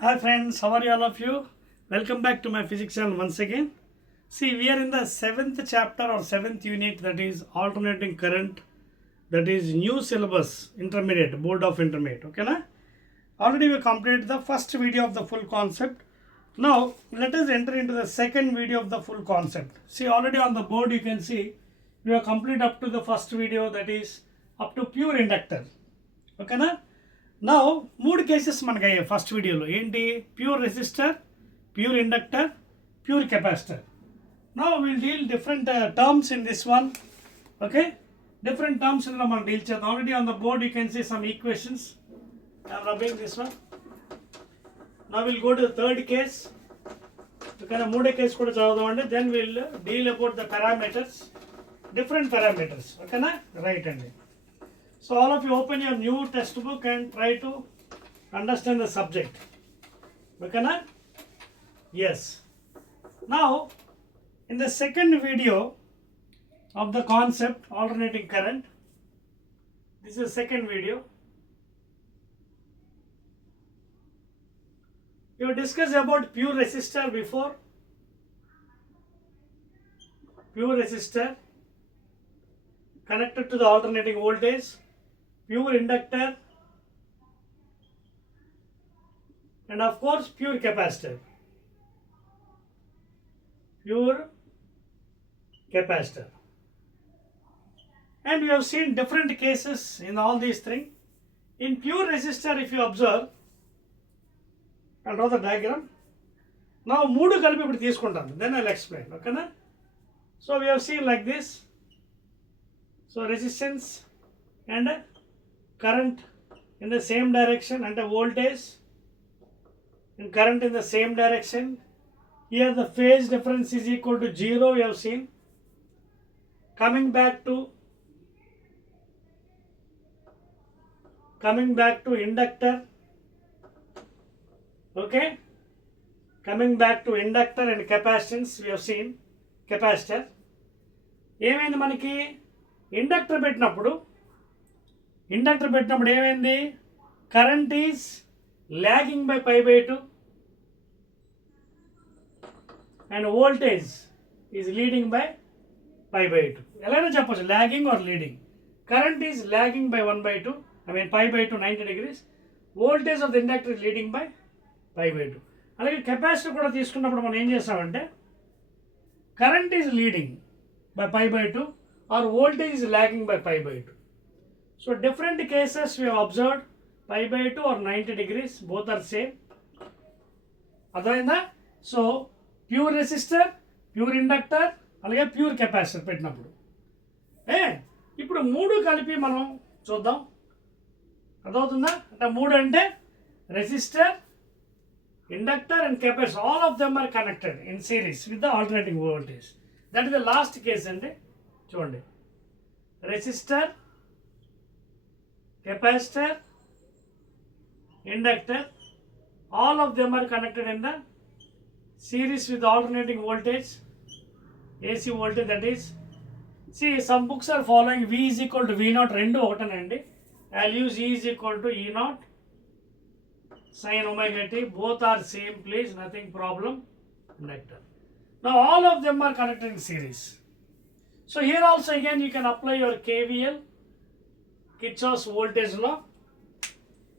Hi friends, how are you all of you? Welcome back to my physics channel once again. See, we are in the 7th chapter or 7th unit, that is alternating current, that is new syllabus, intermediate, board of intermediate. Okay, na? Already we completed the first video of the full concept. Now let us enter into the second video of the full concept. See, already on the board you can see we have completed up to the first video, that is up to pure inductor. Okay, na? Now మూడు cases మనకి అయ్యాయి first వీడియోలో. ఏంటి? Pure resistor, pure inductor, pure capacitor. Now will deal different terms in this one. Okay, different terms ఇందులో మనం deal చేద్దాం. Already on the board you can see some equations. I'm rubbing this one. Now will go to the third case. ఓకేనా, మూడో కేసు కూడా చదువుదామండి. Then will deal about the parameters, different parameters. ఓకేనా, right అండి. So all of you open your new textbook and try to understand the subject. Okay na? Yes. Now in the second video of the concept alternating current, this is the second video. You discussed about pure resistor before. Pure resistor connected to the alternating voltage, pure inductor, and of course pure capacitor. Pure capacitor. And we have seen different cases in all these three. In pure resistor, if you observe, I'll draw the diagram. Now మూడు కలిపి ఇప్పుడు తీసుకుంటాను, then I'll explain. Okay na? So we have seen like this. So resistance and current in the same direction, and a voltage and current in the same direction. Here the phase difference is equal to 0, we have seen. Coming back to inductor. Okay, coming back to inductor and capacitance, we have seen capacitor. ఏమైంది మనకి? Inductor పెట్టినప్పుడు ఏమైంది? Current is lagging by π/2 and voltage is leading by π/2. ఎలాగైనా చెప్పచ్చు, lagging or leading. Current is lagging by 1/2, π/2 90 degrees. Voltage of the inductor is leading by π/2. అలాగే capacitor కూడా తీసుకున్నప్పుడు మనం ఏం చేస్తామంటే current is leading by π/2 or voltage is lagging by π/2. So different cases we have observed, π/2 or 90 degrees, both are same. అర్థమైందా? So pure resistor, pure inductor, అలాగే pure capacitor పెట్టినప్పుడు ఇప్పుడు మూడు కలిపి మనం చూద్దాం. అర్థమవుతుందా? అంటే మూడు అంటే resistor, inductor and capacitor, all of them are connected in series with the alternating voltage. That is the last case అండి. చూడండి, resistor, capacitor, inductor, all of them are connected in the series with alternating voltage, AC voltage. That is, see some books are following V is equal to V0, రెండు ఒకటేనండి. I use E is equal to E0 sin omega t, both are same, please, nothing problem. Inductor. Now all of them are connected in series. So here also again you can apply your KVL, Kirchhoff's voltage law,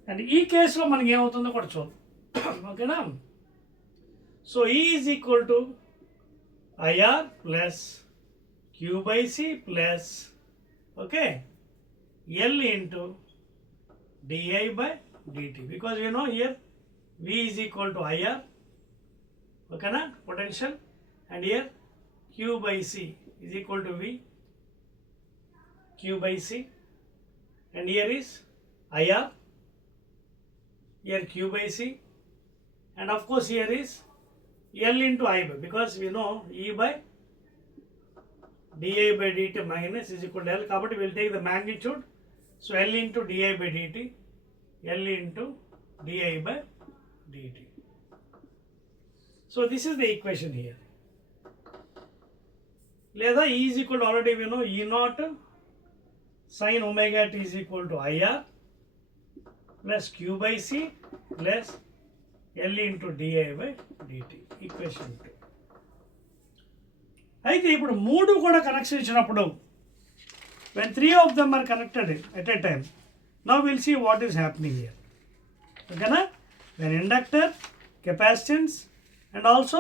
and ఈ కేసులో మనకి ఏమవుతుందో కూడా చూద్దాం. ఓకేనా? So E is equal to IR plus Q by C plus, okay, L into DI by dt, because you know here V is equal to IR, okay, potential, and here Q by C is equal to V, Q by C, and here is IR, here Q by C, and of course here is L into I by, because we know E by di by dt minus is equal to L, కాబట్టి we will take the magnitude. So L into di by dt, L into di by dt. So this is the equation here. లేదా E is equal to, already we know E0 sin omega t is equal to IR plus Q by C plus L into di by dt equation 2. అయితే ఇప్పుడు మూడు కూడా కనెక్షన్ ఇచ్చినప్పుడు when three of them are connected at a time, now we'll see what is happening here. ఓకేనా? when inductor, capacitance and also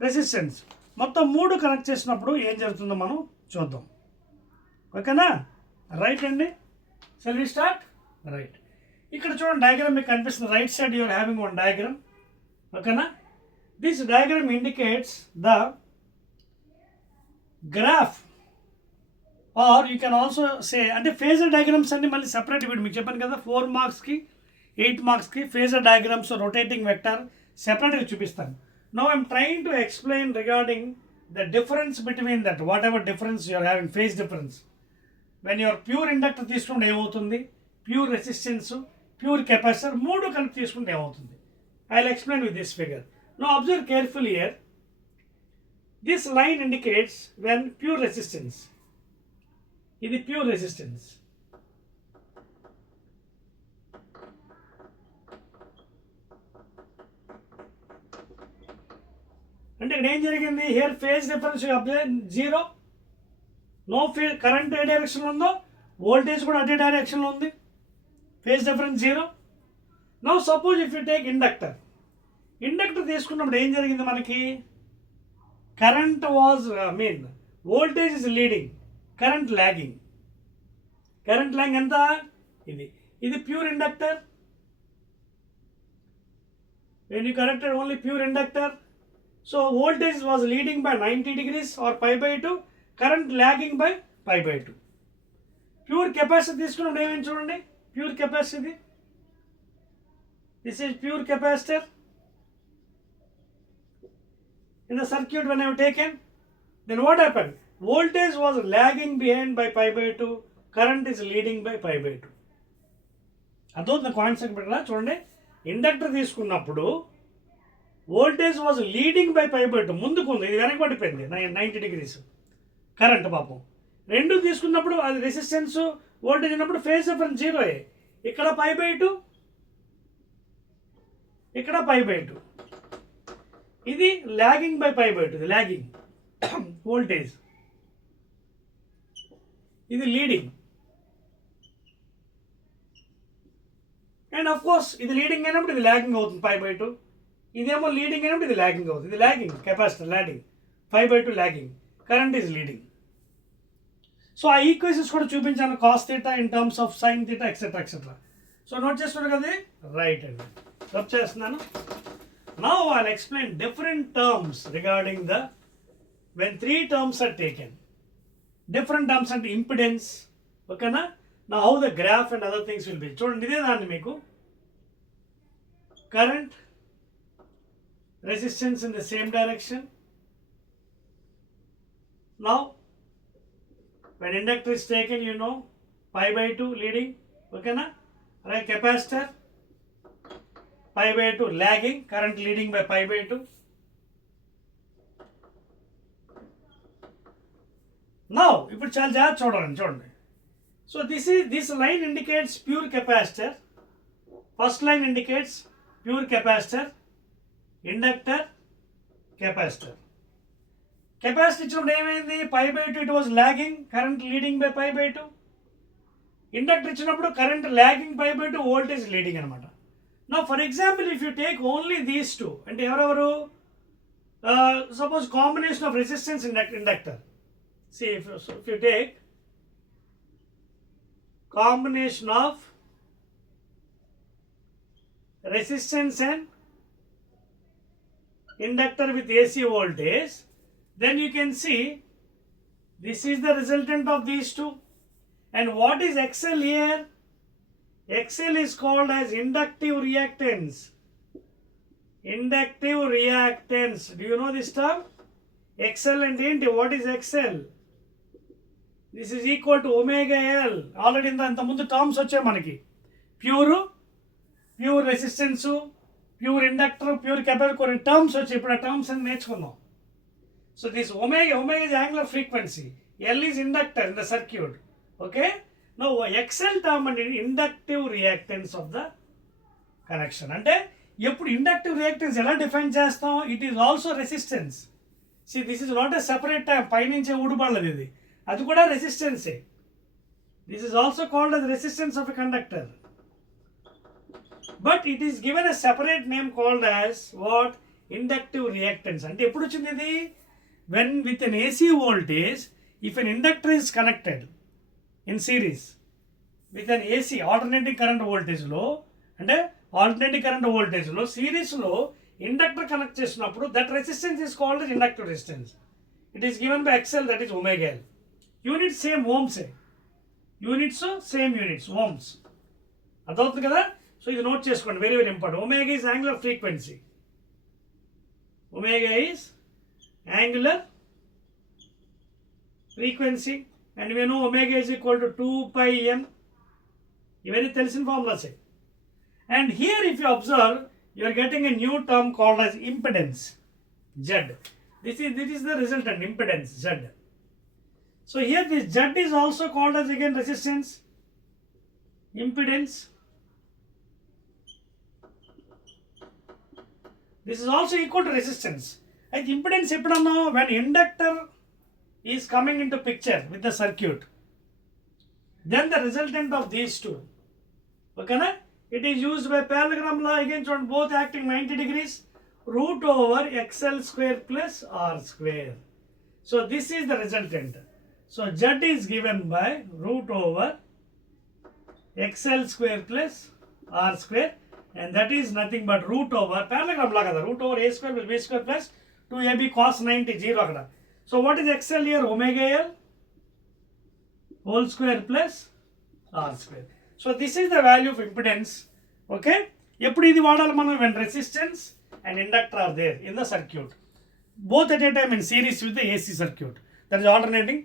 resistance మొత్తం మూడు కనెక్ట్ చేసినప్పుడు ఏం జరుగుతుందో మనం చూద్దాం. ఓకేనా? రైట్ అండి. Shall we start? రైట్. ఇక్కడ చూడండి డయాగ్రామ్ మీకు కనిపిస్తుంది. Right side you're having one diagram. ఓకేనా? This diagram indicates the graph or you can also say, అంటే ఫేజర్ డయాగ్రామ్స్ అన్ని మళ్ళీ సెపరేట్ వీడు మీకు చెప్పాను కదా 4 మార్క్స్కి 8 మార్క్స్కి ఫేజర్ డయాగ్రామ్స్ రొటేటింగ్ వెక్టర్ సెపరేట్గా చూపిస్తాను. Now I'm trying to explain regarding the difference between that whatever difference you're having, phase difference. When your pure inductor తీసుకుంటే ఏమవుతుంది, ప్యూర్ రెసిస్టెన్స్, ప్యూర్ కెపాసిటర్ మూడు కలిపి తీసుకుంటే ఏమవుతుంది. I will explain with this figure. Now observe carefully here. This line indicates when pure resistance. ఇది pure resistance. అంటే ఇక్కడ ఏం జరిగింది, here phase difference zero. No phase, current ఏ డైరెక్షన్లో ఉందో వోల్టేజ్ కూడా అదే డైరెక్షన్లో ఉంది. Phase difference zero. Now suppose if you take inductor. Inductor తీసుకున్నప్పుడు ఏం జరిగింది మనకి, current was voltage is leading, current lagging. Current lagging ఎంత, ఇది pure inductor. When you connected only pure inductor, so voltage was leading by 90 degrees or π/2, current lagging by π/2. Pure capacity తీసుకున్నప్పుడు ఏమేమి చూడండి, pure capacity, this is pure capacitor. In the circuit when I have taken, then what happened? Voltage was lagging behind by π/2, current is leading by π/2. అదొక కాన్సెప్ట్ పెట్టరా చూడండి. ఇండక్టర్ తీసుకున్నప్పుడు voltage was leading by π/2, ముందుకు ఉంది, ఇది వెనక పడిపోయింది 90 degrees. కరెంట్ పాపం రెండు తీసుకున్నప్పుడు అది రెసిస్టెన్స్ వోల్టేజ్ ఉన్నప్పుడు ఫేజ్ డిఫరెన్స్ జీరో. ఇక్కడ π/2, ఇక్కడ π/2. ఇది లాగింగ్ బై π/2, ఇది లాగింగ్ వోల్టేజ్, ఇది లీడింగ్. అండ్ ఆఫ్ కోర్స్ ఇది లీడింగ్ అయినప్పుడు ఇది లాగింగ్ అవుతుంది π/2. ఇదేమో లీడింగ్ అయినప్పుడు ఇది లాగింగ్ అవుతుంది, ఇది lagging capacitor lagging, π/2 lagging, current is leading. So ఆ ఈక్వేషన్స్ కూడా చూపించాను, cos theta in terms of sine theta etcetera etcetera. So note చేస్తున్నారు కదా, రైట్ అండి, నోట్ చేస్తున్నాను. Now I'll explain different terms regarding the, when three terms are taken, different terms and impedance. Okay na? Now how the graph and other things will be. చూడండి ఇదే దాన్ని మీకు current, resistance in the same direction. Now when inductor is taken, you know π/2 leading. Okay na? Right, capacitor π/2 lagging, current leading by π/2. Now ఇప్పుడు చాలా జాగ్రత్త చూడండి. So this line indicates pure capacitor. First line indicates pure capacitor, inductor, capacitor. Capacitor ఇచ్చినప్పుడు ఏమైంది, π/2 it was lagging, current leading by π/2. ఇండక్టర్ ఇచ్చినప్పుడు current logging π/2, voltage leading అనమాట. Now for example, if you take only these two, and ఎవరెవరు, suppose combination of resistance inductor. See, if you take combination of resistance and inductor with AC voltage, then you can see this is the resultant of these two. And what is XL here? XL is called as inductive reactance. Inductive reactance. Do you know this term? XL and ఏంటి, what is XL? This is equal to omega L. Already ఇంత ముందు టర్మ్స్ వచ్చాయి మనకి, pure resistance, pure inductor, pure capacitor, కొన్ని టర్మ్స్ వచ్చాయి. ఇప్పుడు ఆ టర్మ్స్ అని నేర్చుకుందాం. So this omega is angular frequency, L is inductor in the circuit. Okay? Now XL term and inductive reactance of the connection. అంటే ఎప్పుడు ఇండక్టివ్ రియాక్టెన్స్ ఎలా డిఫైన్ చేస్తాం? It is also resistance. See this is not a separate time, పైనుంచే ఊడిపడలేదు ఇది, అది కూడా రెసిస్టెన్సే. This is also called as resistance of a conductor, but it is given a separate name called as what? Inductive reactance. అంటే ఎప్పుడు వచ్చింది ఇది? When with an AC voltage, if an inductor is connected in series with an AC alternating current వోల్టేజ్లో, అంటే alternating current వోల్టేజ్లో సిరీస్లో inductor connect చేసినప్పుడు that resistance is called as inductive resistance. It is given by XL, that is omega L. Units same ఓమ్సే, units same units ohms. అర్థమవుతుంది కదా? సో ఇది నోట్ చేసుకోండి, very very important. Omega is angular frequency. Omega is angular frequency and we know omega is equal to 2 pi m. ఇవన్నీ తెలిసిన ఫార్ములాసే. And here if you observe, you are getting a new term called as impedance, Z. This is the resultant impedance, Z. So here this Z is also called as again resistance, impedance. This is also equal to resistance. And impedance eppudanno when inductor is coming into picture with the circuit, then the resultant of these two, okay na? It is used by parallelogram law again, on both acting 90 degrees, root over XL square plus R square. So this is the resultant. So Z is given by root over XL square plus R square, and that is nothing but root over parallelogram law kada, root over A square plus B square plus 2AB cos 90, 0 akada. So what is XL here? Omega L whole square plus R square. So this is the value of impedance. Okay, ఎప్పుడు ఇది వాడాలి మనం? when resistance and inductor are there in the circuit, both at a time in series with the AC circuit, that is alternating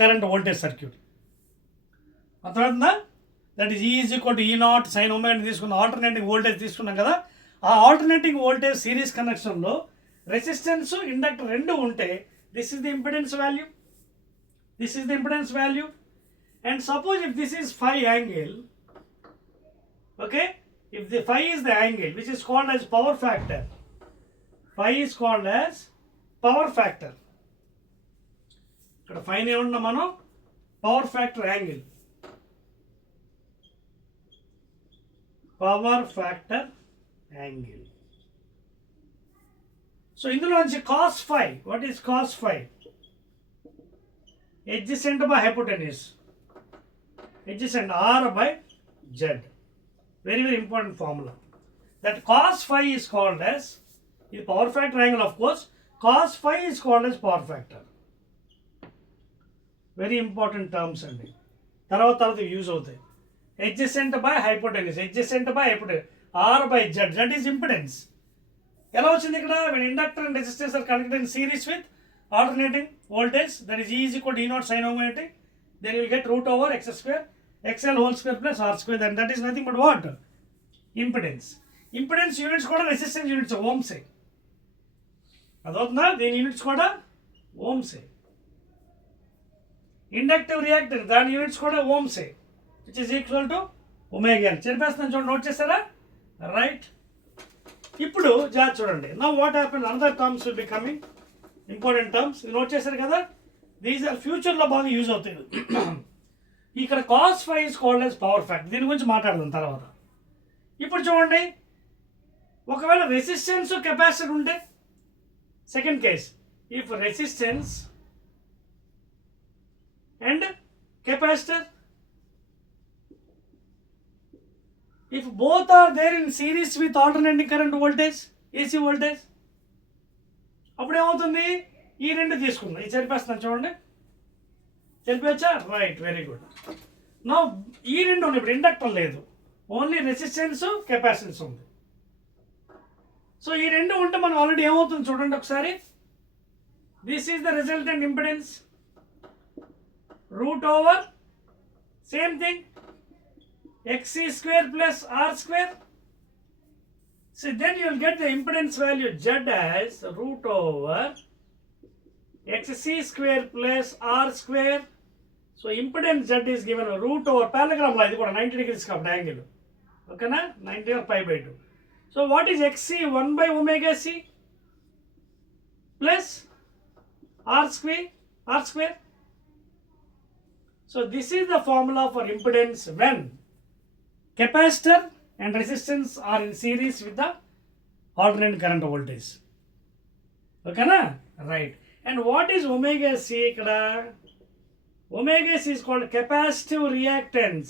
current voltage circuit. అర్థమవుతుందా? That is E is equal to E naught sin omega తీసుకున్న alternating voltage తీసుకున్నాం కదా, ఆ alternating voltage series కనెక్షన్లో resistance inductor రెండు ఉంటే this is the impedance value. This is the impedance value. And suppose if this is phi angle, okay, if the phi is the angle which is called as power factor, phi is called as power factor. ఇక్కడ phi ని ఏమన్నా మనం power factor angle, power factor angle. So ఇందులోంచి cos phi, what is cos phi? Adjacent by hypotenuse, adjacent R by Z. Very very important formula. That cos phi is called as, the power factor angle of course, cos phi is called as power factor. Very important terms అండి, తర్వాత యూజ్ అవుతాయి. Adjacent by hypotenuse, adjacent by hypotenuse, R by Z, that is impedance. ఎలా వచ్చింది ఇక్కడ? when inductor and resistance are connected in series with alternating voltage, that is E is equal to E naught sin omega t, then you will get root over X square XL whole square plus R square, then that is nothing but what? Impedance. Impedance units కూడా resistance units ఓమ్సే. అదవుతుందా? దీని units కూడా ఓమ్సే. Inductive reactor దాని units కూడా ఓమ్సే, which is equal to omega L. చెప్పేస్తున్నాను చూడండి, నోట్ చేస్తారా? రైట్. ఇప్పుడు జాగ్రత్త చూడండి. Now what happen, another terms will be coming, important terms note చేశారు కదా, దీస్ ఆర్ ఫ్యూచర్లో బాగా యూజ్ అవుతాయి. ఇక్కడ cos phi is called as power factor, దీని గురించి మాట్లాడదాం తర్వాత. ఇప్పుడు చూడండి, ఒకవేళ రెసిస్టెన్స్ కెపాసిటర్ ఉంటే, second case, if resistance and capacitor, if both are there in series with alternating current voltage, AC voltage, అప్పుడు ఏమవుతుంది? ఈ రెండు తీసుకుందాం, ఇది సరిపేస్తున్నాను చూడండి, సరిపోయచ్చా? Right, very good. నా ఈ రెండు ఉన్నాయి, ఇప్పుడు ఇండక్టర్ లేదు, ఓన్లీ రెసిస్టెన్స్ కెపాసిటెన్స్ ఉంది. సో ఈ రెండు ఉంటే మనం ఆల్రెడీ ఏమవుతుంది చూడండి ఒకసారి. This is the resultant impedance, root over same thing XC square plus R square. So then you will get the impedance value Z as root over XC square plus R square. So impedance Z is given root over parallelogram line, ఇది కూడా 90 degrees కాబట్టి యాంగిల్, ఓకేనా? 90 or pi by 2. So what is xc? 1 by omega c plus r square. So this is the formula for impedance when capacitor and resistance are in series with the alternate current voltage. Okay na? Right. And what is omega c ikkada? Omega c is called capacitive reactance.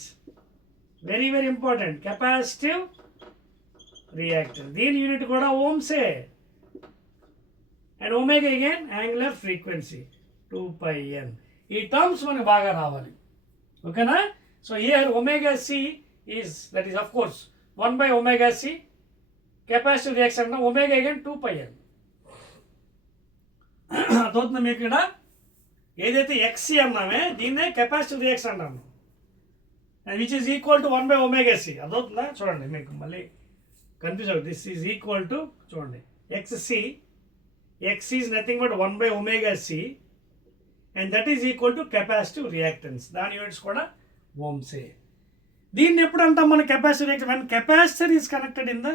Very very important. Capacitive reactance. దీని unit కూడా ఓమ్సే. And omega again angular frequency 2πn. ఈ terms మనకు బాగా రావాలి. ఓకేనా? So here omega C is that is of course 1 by omega c. Capacitive reaction omega again 2πn. అర్థవుతుందా మీకు? ఇక్కడ ఏదైతే ఎక్సీ అన్నామే దీన్నే కెపాసిటివ్ రియాక్షన్ అన్నాము, which is equal to 1 by omega c. అర్థవుతుందా? చూడండి మీకు మళ్ళీ కన్ఫ్యూజ్ అవుతుంది. దిస్ ఈజ్ ఈక్వల్ టు చూడండి xc is nothing but 1 by omega c and that is equal to capacitive reactance. దాని యూనిట్స్ కూడా ఓమ్సే. దీన్ని ఎప్పుడు అంటాం మన capacitive reactance? when capacitor is connected in the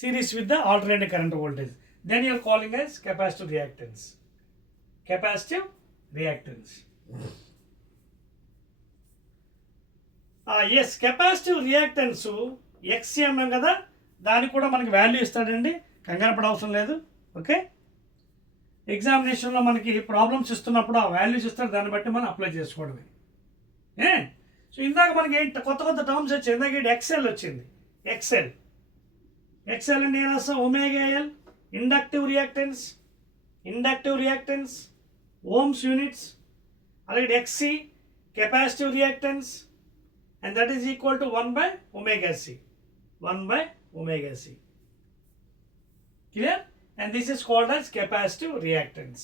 series with the alternating current voltage, then you are calling as capacitive reactance. Capacitive reactance. Yes, capacitive reactance xc అన్నాం కదా, దానికి కూడా మనకి వాల్యూ ఇస్తాడండి, కంగారు పడ అవసరం లేదు. ఓకే, ఎగ్జామినేషన్లో మనకి ప్రాబ్లమ్స్ ఇస్తున్నప్పుడు ఆ వాల్యూస్ ఇస్తారు, దాన్ని బట్టి మనం అప్లై చేసుకోవడమే. సో ఇందాక మనకి ఏంటి కొత్త టర్మ్స్ వచ్చాయి. ఇందాక ఎక్సెల్ వచ్చింది. ఎక్సెల్ అంటే ఏం రాస్తాం? Omega L inductive reactance ohms units. అలాగే XC capacitive reactance and that is equal to 1 by omega c. 1 by omega c. Clear? And this is called as capacitive reactance.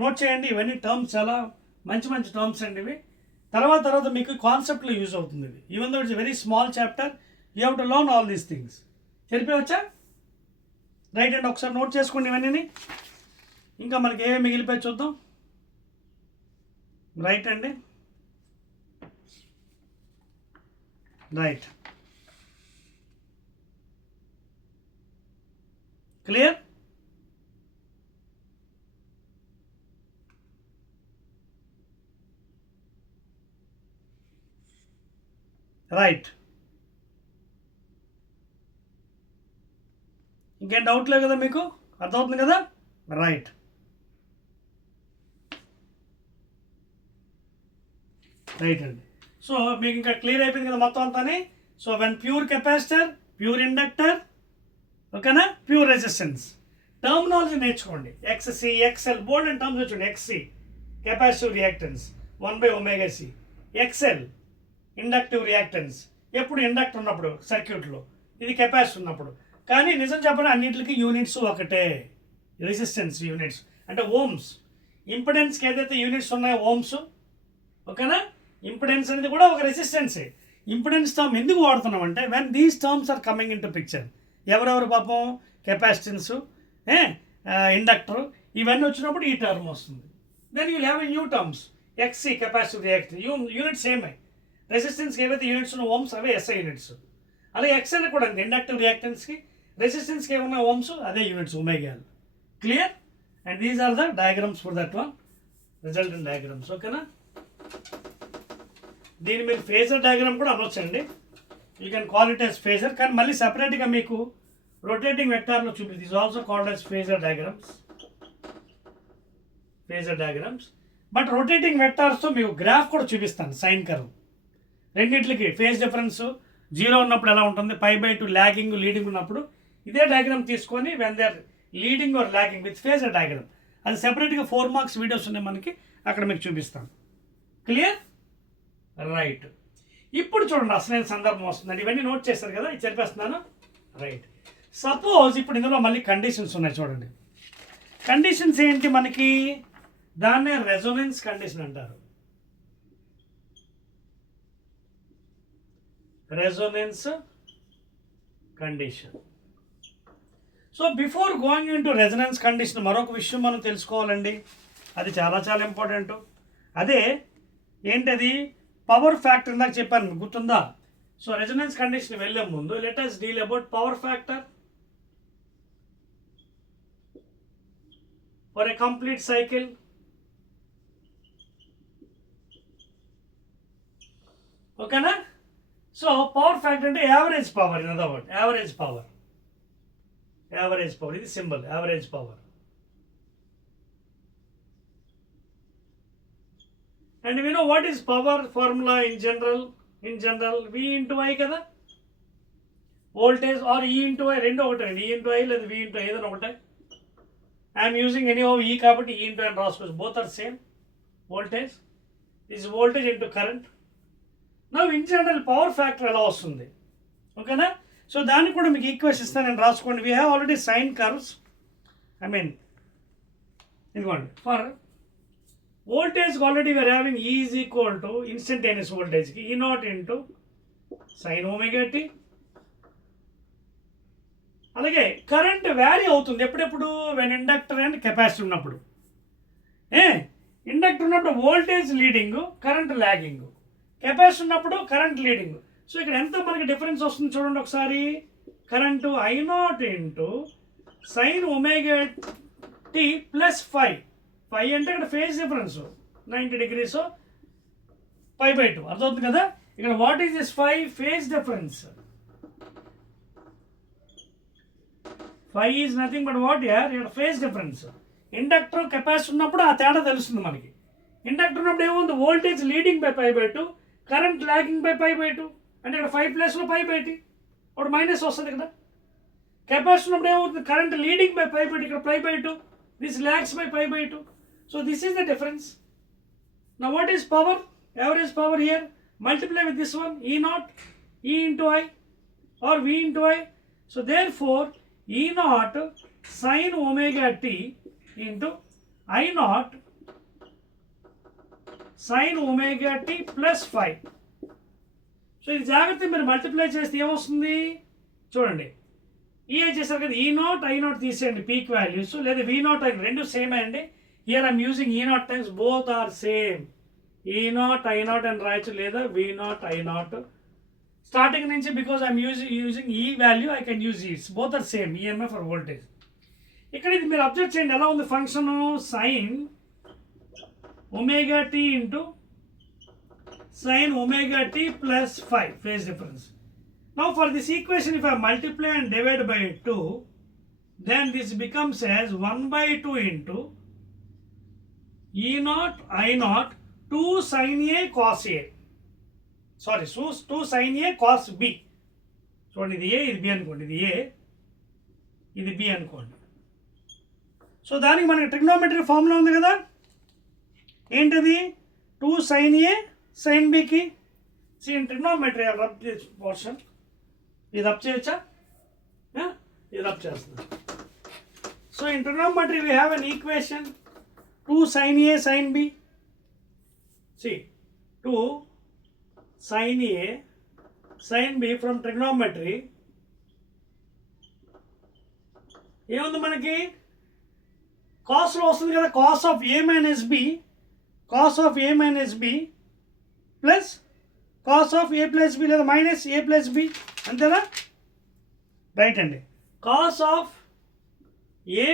Note చేయండి, ఇవన్నీ టర్మ్స్ చాలా మంచి టర్మ్స్ అండి ఇవి. తర్వాత మీకు కాన్సెప్ట్లో యూజ్ అవుతుంది ఇది. Even though it's very small chapter, you have to learn all these things. చెప్పవచ్చా? రైట్ అండి, ఒకసారి నోట్ చేసుకోండి ఇవన్నీ. ఇంకా మనకి ఏమేమి మిగిలిపోయి చూద్దాం. రైట్ అండి, రైట్. క్లియర్? రైట్. ఇంకేం డౌట్ లేదు కదా మీకు? అర్థమవుతుంది కదా? రైట్. రైట్ అండి. సో మీకు ఇంకా క్లియర్ అయిపోయింది కదా మొత్తం అంతానే. So when pure capacitor, pure inductor, ఓకేనా, ప్యూర్ రెసిస్టెన్స్. టర్మినాలజీ నేర్చుకోండి. XC XL bold and terms వచ్చండి. XC capacitive reactance 1 by omega c. XL inductive reactance ఎప్పుడు ఇండక్టర్ ఉన్నప్పుడు సర్క్యూట్లో, ఇది కెపాసిటర్ ఉన్నప్పుడు. కానీ నిజం చెప్పండి అన్నింటికి యూనిట్స్ ఒకటే, రెసిస్టెన్స్ యూనిట్స్ అంటే ఓమ్స్. ఇంపిడెన్స్కి ఏదైతే యూనిట్స్ ఉన్నాయో ఓమ్స్, ఓకేనా. ఇంపిడెన్స్ అనేది కూడా ఒక రెసిస్టెన్సే. ఇంపిడెన్స్ టర్మ్ ఎందుకు వాడుతున్నాం అంటే when these terms are coming into picture, ఎవరెవరు పాపం కెపాసిటెన్స్, ఇండక్టర్ ఇవన్నీ వచ్చినప్పుడు ఈ టర్మ్ వస్తుంది. Then you have a new terms. XC capacitive reactor units ఏమై, రెసిస్టెన్స్కి ఏవైతే యూనిట్స్ ఉన్న ఓమ్స్ అవే ఎస్ఐ యూనిట్స్. అలాగే ఎక్స్ఎల్ కూడా అండి, ఇండక్టివ్ రియాక్టెన్స్కి రెసిస్టెన్స్కి ఏమన్నా ఓమ్స్ అదే units omega. Clear? And these are the diagrams for that one, resultant diagrams. ఓకేనా? దీన్ని మీరు ఫేజర్ డయాగ్రామ్ కూడా అనొచ్చండి. You can call it as phasor, కానీ మళ్ళీ సపరేట్గా మీకు రొటేటింగ్ వెక్టార్లో చూపిస్తుంది. Is also called as phasor diagrams. But rotating వెక్టార్స్తో మీకు గ్రాఫ్ కూడా చూపిస్తాను, సైన్ కర్వ్. రెండింటికి ఫేజ్ డిఫరెన్స్ 0 ఉన్నప్పుడు ఎలా ఉంటుంది, π/2 ల్యాగింగ్ లీడింగ్ ఉన్నప్పుడు ఇదే డయాగ్రామ్ తీసుకొని when they are leading or lagging with phasor diagram, అది సెపరేట్గా 4 మార్క్స్ వీడియోస్ ఉన్నాయి మనకి, అక్కడ మీకు చూపిస్తాను. క్లియర్? రైట్. ఇప్పుడు చూడండి అసలైన సందర్భం వస్తుందండి. ఇవన్నీ నోట్ చేస్తారు కదా, ఇది చెప్పేస్తున్నాను. రైట్. సపోజ్ ఇప్పుడు ఇందులో మళ్ళీ కండిషన్స్ ఉన్నాయి చూడండి. కండిషన్స్ ఏంటి మనకి? దాన్నే రెజొనెన్స్ కండిషన్ అంటారు. Resonance condition. So before going in to resonance condition మరొక విషయం మనం తెలుసుకోవాలండి, అది చాలా ఇంపార్టెంట్. అదే ఏంటది? Power factor. ఇందాక చెప్పాను, గుర్తుందా? సో రెజొనెన్స్ కండిషన్ వెళ్ళే ముందు let us deal about power factor for a complete cycle. ఓకేనా? సో పవర్ ఫ్యాక్టర్ అంటే average power, in other word average power. Average power ఇది symbol, average power. And we know what is power formula in general. In general, V into I కదా, voltage or E into I రెండు ఒకటే, E into I లేదా V into I ఏదైనా ఒకటే. I am using any of E కాబట్టి E into I అని రాసుకోవచ్చు, both are same. Voltage is voltage into current. Now in general power factor ఎలా వస్తుంది, ఓకేనా? సో దానికి కూడా మీకు ఈక్వేషన్ ఇస్తాను, నేను రాసుకోండి. We have already sine curves. I mean ఇదిగోండి, for voltage already we are having E is equal to instantaneous voltage ki E naught into sin omega t. అలాగే కరెంట్ వ్యారీ అవుతుంది ఎప్పుడెప్పుడు, వెన్ ఇండక్టర్ అండ్ కెపాసిటర్ ఉన్నప్పుడు. Inductor ఉన్నప్పుడు voltage leading, current lagging. Capacitor ఉన్నప్పుడు current leading. So ఇక్కడ ఎంత మనకి difference వస్తుంది చూడండి ఒకసారి. Current I naught into sine omega t plus 5 అంటే ఇక్కడ ఫేజ్ డిఫరెన్స్ 90 degrees, π/2 అర్థమవుతుంది కదా. ఇక్కడ what is this 5 phase difference. 5 is nothing but what యార్, ఇక్కడ ఫేజ్ డిఫరెన్స్. ఇండక్టర్ కెపాసిటర్ ఉన్నప్పుడు ఆ తేడా తెలుస్తుంది మనకి. ఇండక్టర్ ఉన్నప్పుడు ఏముంది, voltage leading by π/2, current lagging by π/2. అంటే ఇక్కడ 5 ప్లస్లో π/2 అప్పుడు మైనస్ వస్తుంది ఇక్కడ. కెపాసిటర్ ఉన్నప్పుడు ఏమవుతుంది, కరెంట్ లీడింగ్ బై π/2, ఇక్కడ π/2, this lags by π/2. So this is the difference. Now what is power? Average power here. Multiply with this one, E naught, E into I or V into I. So therefore E naught sin omega t into I naught sin omega t plus 5. సో ఇది జాగ్రత్త మీరు మల్టిప్లై చేస్తే ఏమొస్తుంది చూడండి. ఈ చేశారు కదా, E naught I naught తీసేయండి పీక్ వాల్యూస్, లేదా వి నాట్ ఐ రెండు సేమ్ అండి. Here I'm using E naught times, both are same. E naught I naught అని రాయొచ్చు, లేదా V naught I naught. Starting నుంచి because I'm using E value I can use its, both are same EMF or voltage. ఇక్కడ ఇది మీరు observe చేయండి ఎలా ఉంది function. Sine omega t into sin omega t plus 5 phase difference. Now for this equation if I multiply and divide by 2, then this becomes as 1/2 into E naught I naught 2 sin A cos A. Sorry, 2 sin A cos B. So ఇది A, ఇది B అనుకోండి, ఇది A, ఇది B అనుకోండి. సో దానికి మనకి trigonometry formula ఉంది కదా, ఏంటది, 2 sin A sin B की. See in trigonometry I'll rub this portion. ఇది రబ్ చేయొచ్చా, ఇది రబ్ చేస్తున్నా. So in trigonometry we have an equation 2 sin A sin B. See 2 sin A sin B from trigonometry ఏముంది మనకి, కాస్లో వస్తుంది కదా, cos of A minus B, cos of A minus B plus cos of A plus B, లేదా minus A plus B, అంతేనా, right అండి. Cos of A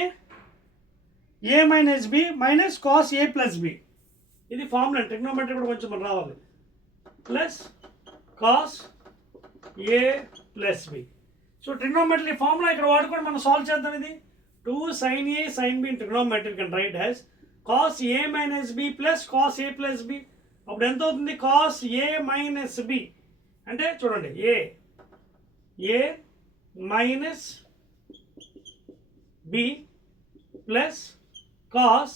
minus B minus cos A plus B, ఇది formula. Trigonometry కూడా కొంచెం మనం రావాలి, plus cos A plus B. So trigonometry formula ఇక్కడ వాడుకొని మనం సాల్వ్ చేద్దాం. ఇది 2 sin A sin B in trigonometry can write as cos A minus B plus cos A plus B. అప్పుడు ఎంత అవుతుంది, కాస్ ఏ మైనస్ బి అంటే చూడండి A minus B plus cos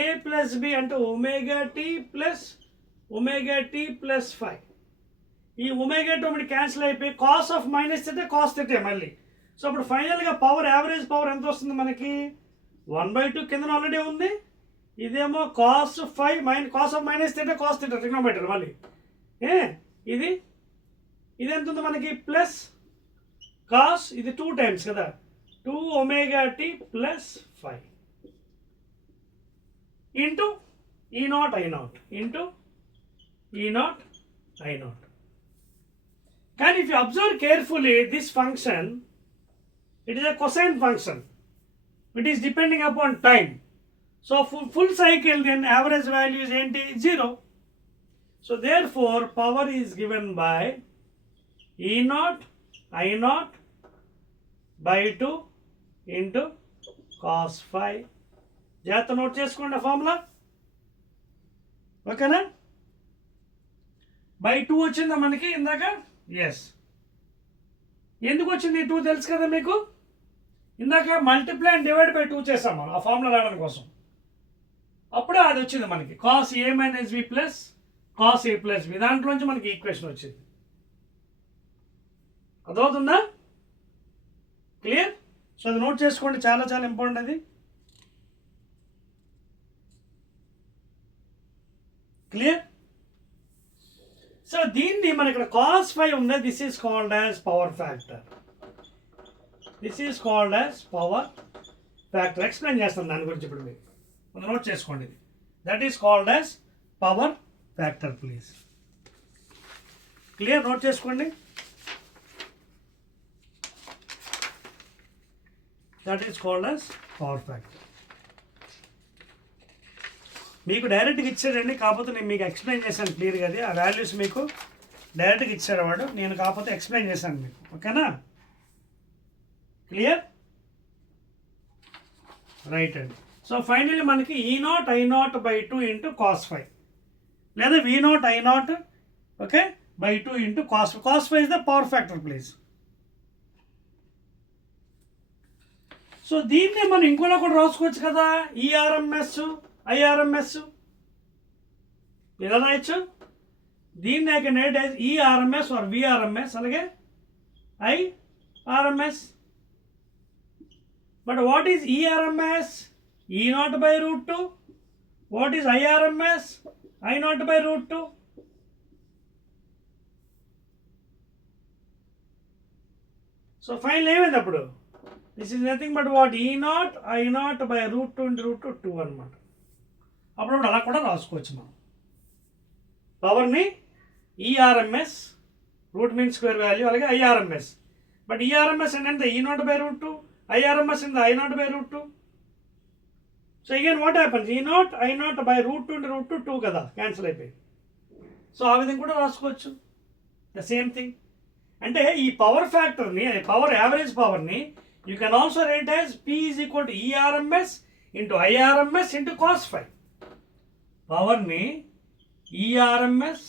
A plus B అంటే ఒమేగా టీ ప్లస్ 5. ఈ omega t ఒకటి cancel అయిపోయి cos of minus theta cos theta మళ్ళీ. సో అప్పుడు ఫైనల్గా పవర్, యావరేజ్ పవర్ ఎంత వస్తుంది మనకి, 1/2 కింద ఆల్రెడీ ఉంది, ఇదేమో కాస్ 5 cos of minus theta cos theta trigonometry మళ్ళీ. ఇది ఎంత ఉంది మనకి, ప్లస్ కాస్, ఇది 2 టైమ్స్ కదా, 2 ఒమేగా టీ ప్లస్ 5 ఇంటూ ఈ నాట్ ఐ నాట్ ఇంటూ ఈ నాట్ ఐ నాట్. కానీ if you observe carefully this function, it is a cosine function. It is depending upon time. So full cycle then average value is 0. So therefore power is given by E naught I naught by 2 into cos phi. జాగ్రత్త నోట్ చేసుకోండి ఫార్ములా, ఓకేనా? బై 2 వచ్చిందా మనకి ఇందాక? ఎస్. ఎందుకు వచ్చింది 2 తెలుసు కదా మీకు. ఇందాక మల్టిప్లై అండ్ డివైడ్ బై 2 చేసాం మనం ఆ ఫార్ములా రావడం కోసం. అప్పుడే అది వచ్చింది మనకి cos A minus B plus cos A plus B. దాంట్లోంచి మనకి ఈక్వేషన్ వచ్చింది. అర్థమవుతుందా? క్లియర్? సో అది నోట్ చేసుకోండి, చాలా చాలా ఇంపార్టెంట్ అది. క్లియర్? సో దీన్ని మన ఇక్కడ కాస్ ఫై ఉంది. This is called as power factor. This is called as power factor. Explain చేస్తాను దాని గురించి ఇప్పుడు మీకు. నోట్ చేసుకోండి. That is called as power factor. Please clear? Note చేసుకోండి. That is called as power factor. మీకు డైరెక్ట్గా ఇచ్చాడండి, కాకపోతే నేను మీకు ఎక్స్ప్లెయిన్ చేశాను క్లియర్గా. అది ఆ వాల్యూస్ మీకు డైరెక్ట్గా ఇచ్చాడు వాడు, నేను కాకపోతే ఎక్స్ప్లెయిన్ చేశాను మీకు. ఓకేనా? క్లియర్? రైట్ అండి. సో ఫైనల్లీ మనకి E naught I naught by 2 into cos phi, లేదా V naught I naught okay by 2 into cos phi. Cos phi is the power factor please. So దీన్ని మనం ఇంకోలా కూడా రాసుకోవచ్చు కదా, ఈఆర్ఎంఎస్ ఐఆర్ఎంఎస్ ఇలా రాయొచ్చు. దీన్ని I can write as ERMS or VRMS, అలాగే IRMS. But what is ERMS? E naught by root 2. What is IRMS? I naught by root 2. So final ఏమైంది అప్పుడు? This is nothing but what E naught I naught by root 2 into root 2 అనమాట. అప్పుడు అలా కూడా రాసుకోవచ్చు మనం. పవర్ని ERMS root mean square value, అలాగే ఐఆర్ఎంఎస్. బట్ ఈఆర్ఎంఎస్ అంటే E naught by root 2, IRMS అంటే I naught by root 2. So again what happens? E naught I naught by root 2 into root 2 కదా, క్యాన్సిల్ అయిపోయి. సో ఆ విధంగా కూడా రాసుకోవచ్చు. The same thing. అంటే ఈ పవర్ ఫ్యాక్టర్ని, పవర్ యావరేజ్ పవర్ని you can also write as P is equal to ERMS into IRMS into cos phi. పవర్ని ERMS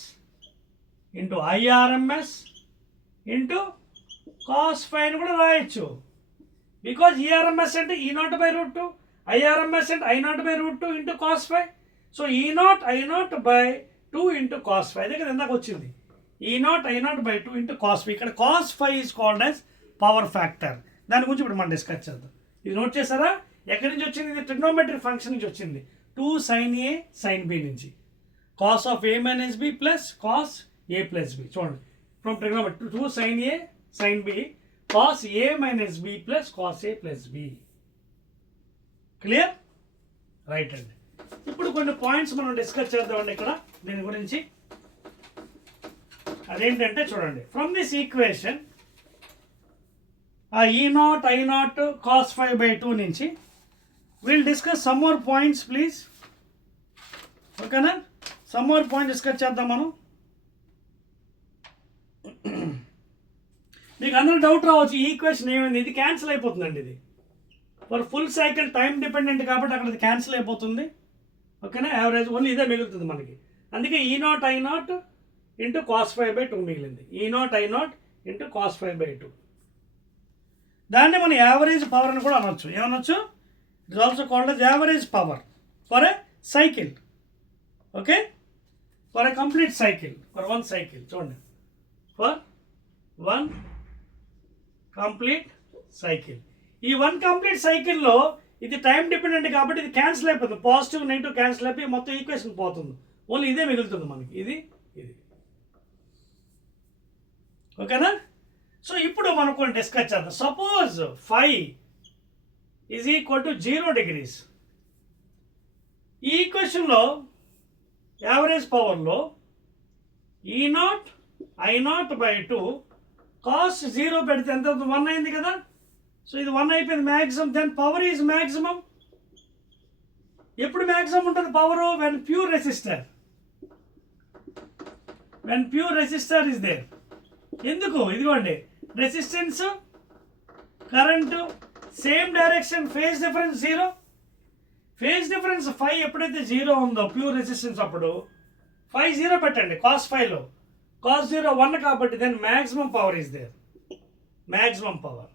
into IRMS into cos phi అని కూడా రాయొచ్చు. బికాజ్ ఈఆర్ఎంఎస్ అంటే E naught by root 2, IRMS అంటే I naught by root 2 into cos phi. So E naught I naught by 2 into cos phi. అదే కదా ఇందాక వచ్చింది, E naught I naught by 2 into cos phi. ఇక్కడ cos phi is called as power factor. దాని గురించి ఇప్పుడు మనం డిస్కస్ చేద్దాం. ఇది నోట్ చేస్తారా? ఎక్కడి నుంచి వచ్చింది? ఇది ట్రిగ్నోమెట్రిక్ ఫంక్షన్ నుంచి వచ్చింది. 2 sin A sin B నుంచి. Cos of A minus B plus cos A plus B. చూడండి, from trigonometry 2 sin A sin B cos A minus B plus cos A plus B. Clear? Right అండి. ఇప్పుడు కొన్ని పాయింట్స్ మనం డిస్కస్ చేద్దామండి ఇక్కడ దీని గురించి. అదేంటంటే చూడండి, ఫ్రమ్ దిస్ ఈక్వేషన్ ఆ ఈ నాట్ ఐ నాట్ కాస్ 5 బై 2 నుంచి we'll discuss some more points please. ఓకేనా? some more points డిస్కస్ చేద్దాం మనం. మీకు అందరూ డౌట్ రావచ్చు, ఈ ఈక్వేషన్ ఏమైంది? ఇది క్యాన్సిల్ అయిపోతుందండి. ఇది for full cycle time dependent కాబట్టి అక్కడ ఇది క్యాన్సిల్ అయిపోతుంది. ఓకేనా? యావరేజ్ ఓన్లీ ఇదే మిగులుతుంది మనకి. అందుకే ఈ naught I naught into cos 5 బై 2 మిగిలింది. ఈ naught I naught into cos 5 బై 2. దాన్ని మనం యావరేజ్ పవర్ అని కూడా అనొచ్చు. ఏమనొచ్చు? It is also called as average power for a cycle. Okay? For a complete cycle, for one cycle. చూడండి, for one complete cycle. ఈ వన్ కంప్లీట్ సైకిల్లో ఇది టైం డిపెండెంట్ కాబట్టి ఇది క్యాన్సిల్ అయిపోతుంది. పాజిటివ్ నెగిటివ్ క్యాన్సిల్ అయిపోయి మొత్తం ఈక్వేషన్ పోతుంది. ఓన్లీ ఇదే మిగులుతుంది మనకి, ఇది ఇది. ఓకేనా? సో ఇప్పుడు మనం కొన్ని డిస్కస్ చేద్దాం. సపోజ్ 5 ఈజ్ ఈక్వల్ టు 0 degrees. ఈ ఈక్వేషన్లో యావరేజ్ పవర్లో ఈ నాట్ ఐ నాట్ బై 2 కాస్ 0 పెడితే ఎంత అవుతుంది? 1 అయింది కదా. సో ఇది 1 అయిపోయింది maximum. Then power is maximum. ఎప్పుడు మ్యాక్సిమం ఉంటుంది power? When pure resistor. When pure resistor is there. ఎందుకు? ఇదిగోండి, resistance, current, same direction, phase difference 0. Phase difference 5 ఎప్పుడైతే 0 ఉందో ప్యూర్ రెసిస్టెన్స్, అప్పుడు 5 0 పెట్టండి కాస్ 5లో. కాస్ 0 1 కాబట్టి then maximum power is there. Maximum power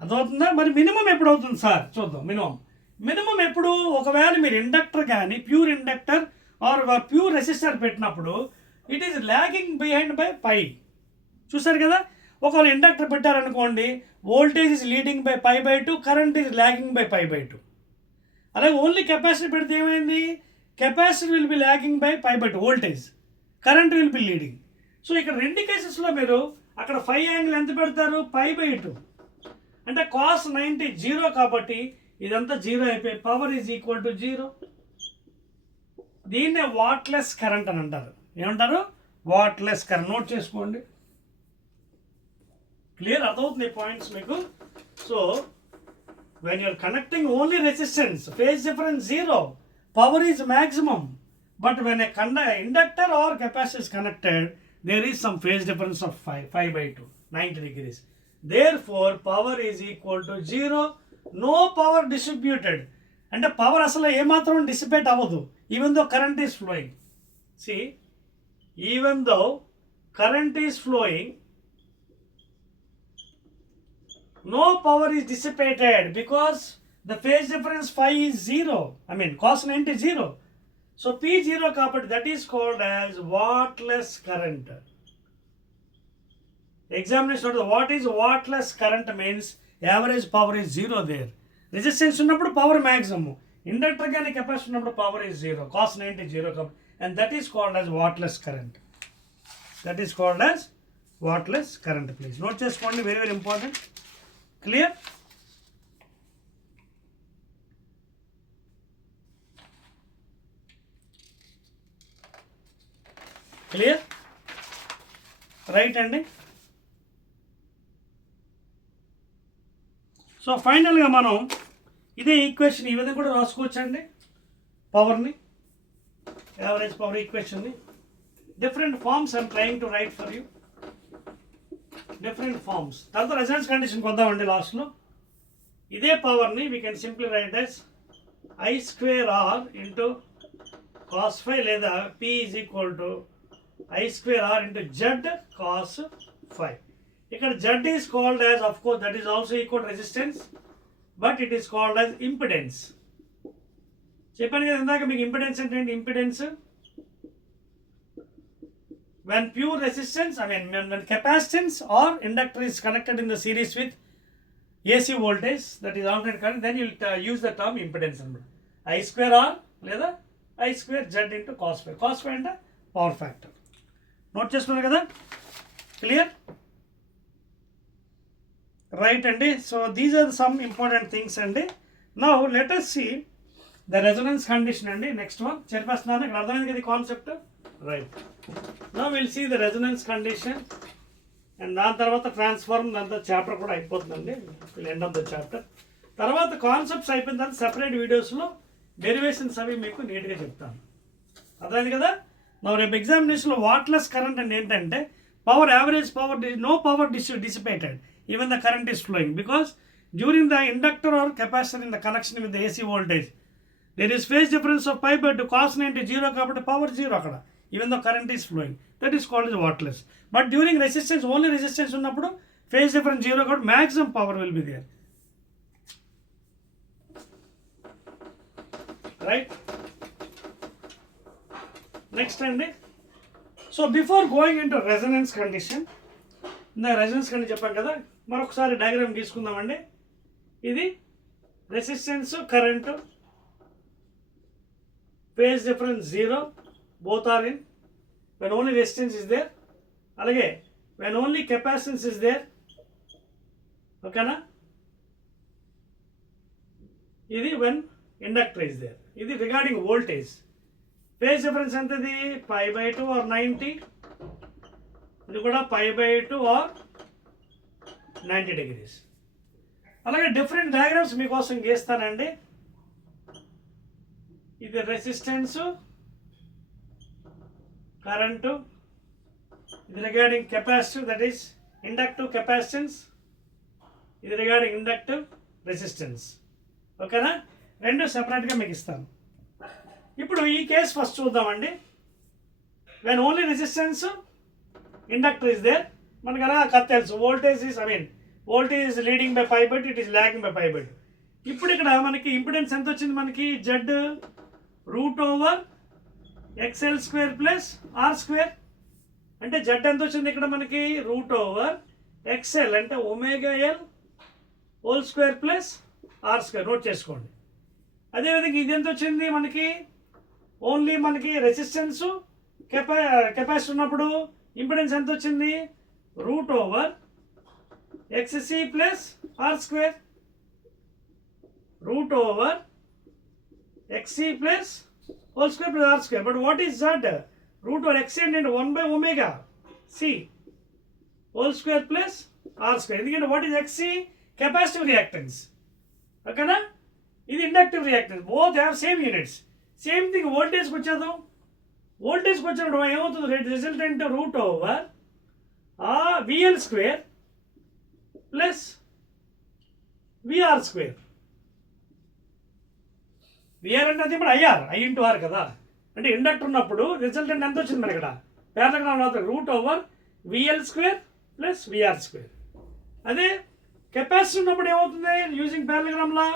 అదవుతుందా? మరి మినిమం ఎప్పుడు అవుతుంది సార్? చూద్దాం. మినిమం ఎప్పుడు? ఒకవేళ మీరు ఇండక్టర్ కానీ pure inductor or pure resistor పెట్టినప్పుడు it is lagging behind by pi. చూసారు కదా. ఒకవేళ ఇండక్టర్ పెట్టారనుకోండి, voltage is leading by π/2, current is lagging by π/2. అలాగే ఓన్లీ కెపాసిటీ పెడితే ఏమైంది? Capacity will be lagging by π/2 voltage, current will be leading. So ఇక్కడ రెండు కేసెస్లో మీరు అక్కడ 5 యాంగిల్ ఎంత పెడతారు? π/2. అంటే కాస్ 90 0 కాబట్టి ఇదంతా 0 అయిపోయి పవర్ ఈజ్ ఈక్వల్ టు 0. దీన్నే వాట్లెస్ కరెంట్ అని అంటారు. ఏమంటారు? Wattless current. నోట్ చేసుకోండి. క్లియర్ అర్థమవుతుంది పాయింట్స్ మీకు. So when you're connecting only resistance, phase difference 0, power is maximum. But when a inductor or capacitor is connected, there is some phase difference of 5/2, 90 degrees. Therefore, power is equal to 0. No power distributed. అంటే పవర్ అసలు ఏమాత్రం డిసిపేట్ అవ్వదు, even though current is flowing. See, even though current is flowing, no power is dissipated because the phase difference phi is 0. I mean cos 90 is 0. So P0 కాబట్టి that is called as wattless current. Examination, what is wattless current means average power is 0 there. Resistance ఉన్నప్పుడు power maximum, inductor కానీ capacitor ఉన్నప్పుడు power is 0, cos 90 0 కాబట్టి, and that is called as wattless current. That is called as wattless current. Please note చేసుకోండి, very very important. Clear? Clear? Right అండి. So ఫైనల్గా మనం ఇదే equation ఈ విధంగా కూడా రాసుకోవచ్చండి. పవర్ని, యావరేజ్ పవర్ ఈక్వేషన్ని different forms I'm trying to write for you. Different forms. తర్వాత రెజొనెన్స్ కండిషన్కి వద్దామండి లాస్ట్లో. ఇదే పవర్ని we can simply write as I²R into cos 5 లేదా P is equal to I²R into Z cos 5. ఇక్కడ Z is called as, of course, that is also equal to resistance, but it is called as impedance. చెప్పాను కదా ఇందాక మీకు ఇంపిడెన్స్ అంటే ఏంటి? Impedance when pure resistance, I mean when capacitance or inductor is connected in the series with AC voltage, that is alternate current, then you will use the term impedance అన్నమాట. I²R లేదా I²Z into cos 5. cos 5 అంటే power factor. Note చేసుకున్నారు కదా. Clear? Right అండి. So these are some important things అండి. Now let us see the resonance condition అండి. Next one చెప్పేస్తున్నాను. ఇక్కడ అర్థమైంది కదా concept. Right. Now will see the resonance condition and దాని తర్వాత ట్రాన్స్ఫార్మ్, దాంతో చాప్టర్ కూడా అయిపోతుందండి. Will end of the chapter. తర్వాత కాన్సెప్ట్స్ అయిపోయిన తర్వాత సెపరేట్ వీడియోస్లో డెరివేషన్స్ అవి మీకు నీట్గా చెప్తాను. అర్థమైంది కదా. నా రేపు ఎగ్జామినేషన్లో వాట్లెస్ కరెంట్ అంటే ఏంటంటే power, average power, no power dissipated even the current is flowing because during the inductor or capacitor in the connection with the AC voltage there is phase difference of π/2, cos 90 0 కాబట్టి power 0 అక్కడ even the current is flowing. That is called is wattless. But during resistance, only resistance ఉన్నప్పుడు phase difference 0 కాబట్టి maximum power will be there. Right. Next అండి. So before going in to resonance condition, ఇందాక resonance condition చెప్పాం కదా, మరొకసారి diagram తీసుకుందామండి. ఇది resistance, current, phase difference 0, both are in when only resistance is there. అలాగే when only capacitance is there. ఓకేనా. ఇది వెన్ ఇండక్టర్ ఇస్ దేర్. ఇది రిగార్డింగ్ వోల్టేజ్. ఫేజ్ డిఫరెన్స్ ఎంతది? π/2 or 90. ఇది కూడా π/2 ఆర్ 90 degrees. అలాగే డిఫరెంట్ డయాగ్రామ్స్ మీకోసం గీస్తానండి. ఇది రెసిస్టెన్స్, కరెంటు, ఇది regarding capacitive, that is inductive capacitance, ఇది రిగార్డింగ్ ఇండక్టివ్ రెసిస్టెన్స్. ఓకేనా? రెండు సెపరేట్గా మీకు ఇస్తాను. ఇప్పుడు ఈ కేసు ఫస్ట్ చూద్దామండి. When only resistance inductor is there, మనకు అలా కథ తెలుసు. Voltage is leading by π/2, it is lagging by π/2. ఇప్పుడు ఇక్కడ మనకి ఇంపిడెన్స్ ఎంత వచ్చింది? మనకి Z√/XL² ప్లస్ R². అంటే Z ఎంత వచ్చింది ఇక్కడ మనకి? √XL అంటే ωL² ప్లస్ R². నోట్ చేసుకోండి. అదేవిధంగా ఇది ఎంత వచ్చింది మనకి? ఓన్లీ మనకి రెసిస్టెన్స్ కెపాసిటీ ఉన్నప్పుడు ఇంపిడెన్స్ ఎంత వచ్చింది? √XC plus R². √XC plus whole plus R². But what is Z? √XC అంటే 1/ωc హోల్² ప్లస్ R². ఎందుకంటే what is XC? Capacitive reactance. ఓకేనా? ఇది inductive reactance. Both have same units. Same thing వోల్టేజ్కి వచ్చేద్దాం. వోల్టేజ్కి వచ్చినప్పుడు ఏమవుతుంది? Resultant √VL² plus VR². VR అంటే అది ఇప్పుడు I/R కదా. అంటే ఇండక్టర్ ఉన్నప్పుడు రిజల్టెంట్ ఎంత వచ్చింది మనకి ఇక్కడ? Parallelogram √VL² plus VR². అదే కెపాసిటీ ఉన్నప్పుడు ఏమవుతుంది? యూజింగ్ ప్యారలగ్రామ్లా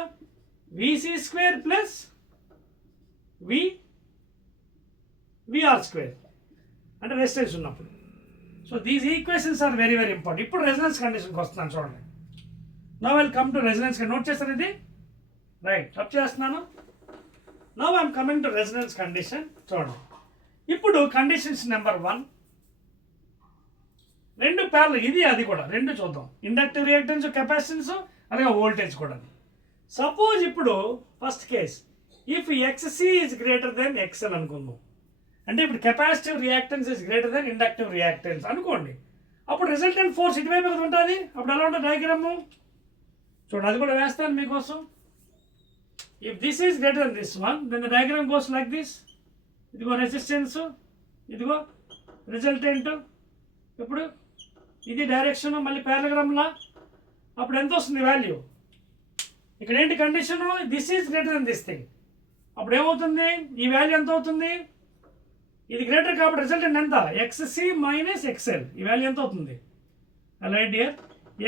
VC² ప్లస్ VR² అంటే రెసిస్టెన్స్ ఉన్నప్పుడు. So these equations are very very important. ఇప్పుడు రెజొనెన్స్ కండిషన్కి వస్తున్నాను చూడండి. Now will come to resonance. Note చేస్తారు ఇది? రైట్, రబ్ చేస్తున్నాను. Now I'm coming to resonance condition. చూడండి, ఇప్పుడు కండిషన్స్ నెంబర్ 1, రెండు ప్యారల్, ఇది అది కూడా రెండు చూద్దాం. ఇండక్టివ్ రియాక్టెన్స్, కెపాసిటెన్స్, అలాగే వోల్టేజ్ కూడా. సపోజ్ ఇప్పుడు first case if XC is greater then XL అనుకుందాం. అంటే ఇప్పుడు capacitive reactance is greater then inductive reactance అనుకోండి. అప్పుడు రిజల్టెంట్ ఫోర్స్ ఇటువైపు ఉంటుంది. అప్పుడు ఎలా ఉంటుంది డయాగ్రాము? చూడండి, అది కూడా వేస్తాను మీకోసం. If this is greater then this one, then the diagram goes like this. ఇదిగో రెసిస్టెన్స్, ఇదిగో రిజల్టెంట్. ఇప్పుడు ఇది డైరెక్షన్, మళ్ళీ ప్యారలగ్రామ్లా. అప్పుడు ఎంత వస్తుంది వాల్యూ? ఇక్కడ ఏంటి condition? This is greater then this thing. అప్పుడు ఏమవుతుంది? ఈ వాల్యూ ఎంత అవుతుంది? ఇది గ్రేటర్ కాబట్టి రిజల్టెంట్ ఎంత? XC minus XL. ఈ వాల్యూ ఎంత అవుతుంది? Right here,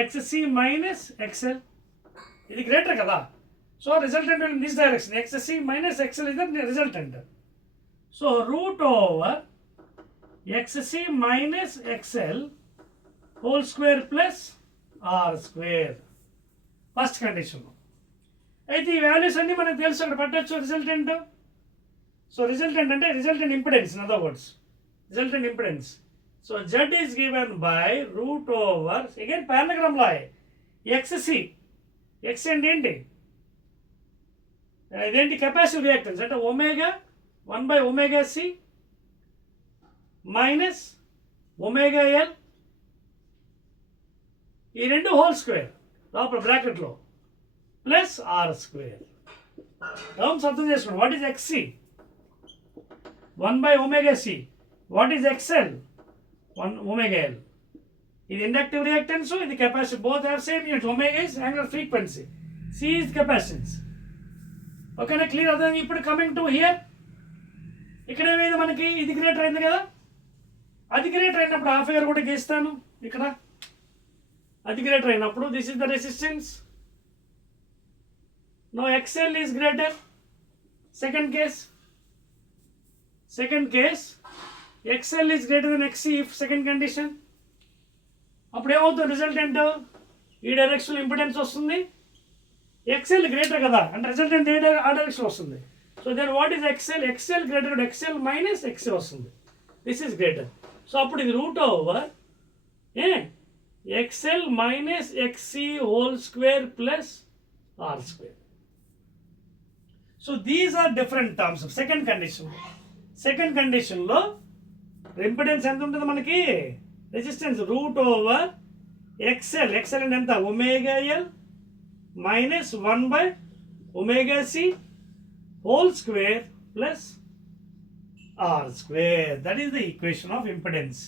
XC minus XL. ఇది గ్రేటర్ కదా. So resultant in this direction. XC minus XL is the resultant. So √XC minus XL whole plus R². First condition. అయితే ఈ values అన్నీ మనకు తెలుసు, అక్కడ పెట్టచ్చు రిజల్టెంట్. సో రిజల్టెంట్ అంటే resultant impedance, in other words resultant impedance. So Z is given by √ again parallelogram law XC. X అంటే ఏంటి? ఇదేంటి? Capacitive reactance. అంటే ω1/ωc మైనస్ ωL, ఈ రెండు హోల్² లోపల బ్రాకెట్లో ప్లస్ R². టర్మ్స్ అర్థం చేసుకోండి. What is XC? 1/ωc. What is XL? 1ωL. ఇది ఇండక్టివ్ రియాక్టెన్స్, ఇది capacity. Both have same unit. ω is angular frequency, C is capacitance. ఓకేనా? క్లియర్ అర్థం? ఇప్పుడు కమింగ్ టు హియర్, ఇక్కడ ఏమైంది మనకి? ఇది గ్రేటర్ అయింది కదా. అది గ్రేటర్ అయినప్పుడు హాఫ్ ఇయర్ కూడా గీస్తాను ఇక్కడ. అది గ్రేటర్ అయినప్పుడు this is the resistance. No XL is greater. Second case XL is greater then XC if second condition. అప్పుడు ఏమవుతుంది? రిజల్టెంట్ ఈ డైరెక్షన్ ఇంపిడెన్స్ వస్తుంది. XL గ్రేటర్ కదా, అంటే రిజల్టెంట్ ఆ డైరెక్షన్ వస్తుంది. So then what is XL? XL greater, XL minus XC వస్తుంది. This is greater. So అప్పుడు ఇది √XL minus XC whole plus R². So these are different terms. Second కండిషన్లో impedance ఎంత ఉంటుంది మనకి? Resistance root over XL. XL అంటే ఎంత? Omega L minus 1 by omega C whole square plus R square. That is the equation of impedance.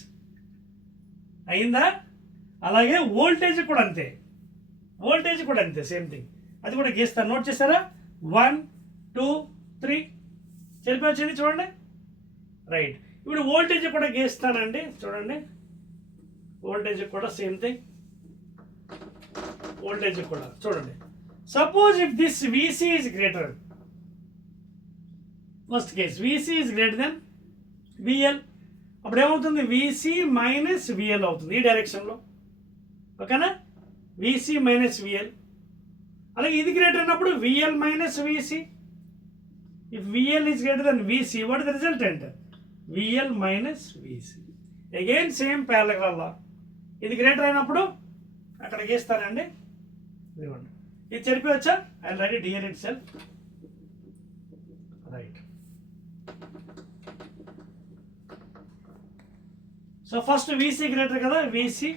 అయిందా? అలాగే వోల్టేజ్ కూడా అంతే. వోల్టేజ్ కూడా అంతే, సేమ్ థింగ్. అది కూడా గీస్తాను, నోట్ చేస్తారా? 1 2 3 వచ్చింది చూడండి. రైట్. ఇప్పుడు వోల్టేజ్ కూడా గీస్తానండి, చూడండి. వోల్టేజ్ కూడా సేమ్ థింగ్. వోల్టేజ్ కూడా చూడండి. Suppose if this VC is greater, first case VC is greater then VL, అప్పుడు ఏమవుతుంది? విసి మైనస్ విఎల్ అవుతుంది ఈ డైరెక్షన్లో. ఓకేనా? VC minus VL. అలాగే ఇది గ్రేటర్ అయినప్పుడు VL minus VC. If VL is greater then VC, what is the resultant? VL minus VC. Again same parallel law. ఇది గ్రేటర్ అయినప్పుడు అక్కడ గీస్తానండి, ఇదిగోండి. ఇది చెరిపోవచ్చా? I write it here itself. Right. So first VC greater కదా, VC,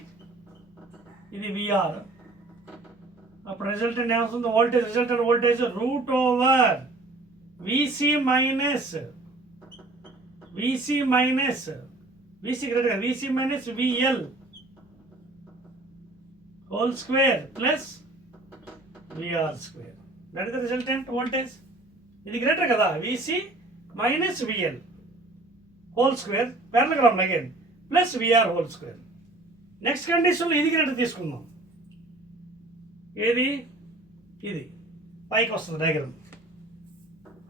ఇది VR. అప్పుడు రిజల్టెంట్ ఏమవుతుంది? Voltage, resultant voltage root over VC minus VC greater, VC minus VL whole square plus VR square. That is the resultant voltage. ఇది greater కదా, VC minus VL whole square parallel again plus VR whole square. Next కండిషన్లో ఇది గ్రేటర్ తీసుకుందాం. ఏది? ఇది పైకి వస్తుంది డయాగ్రామ్.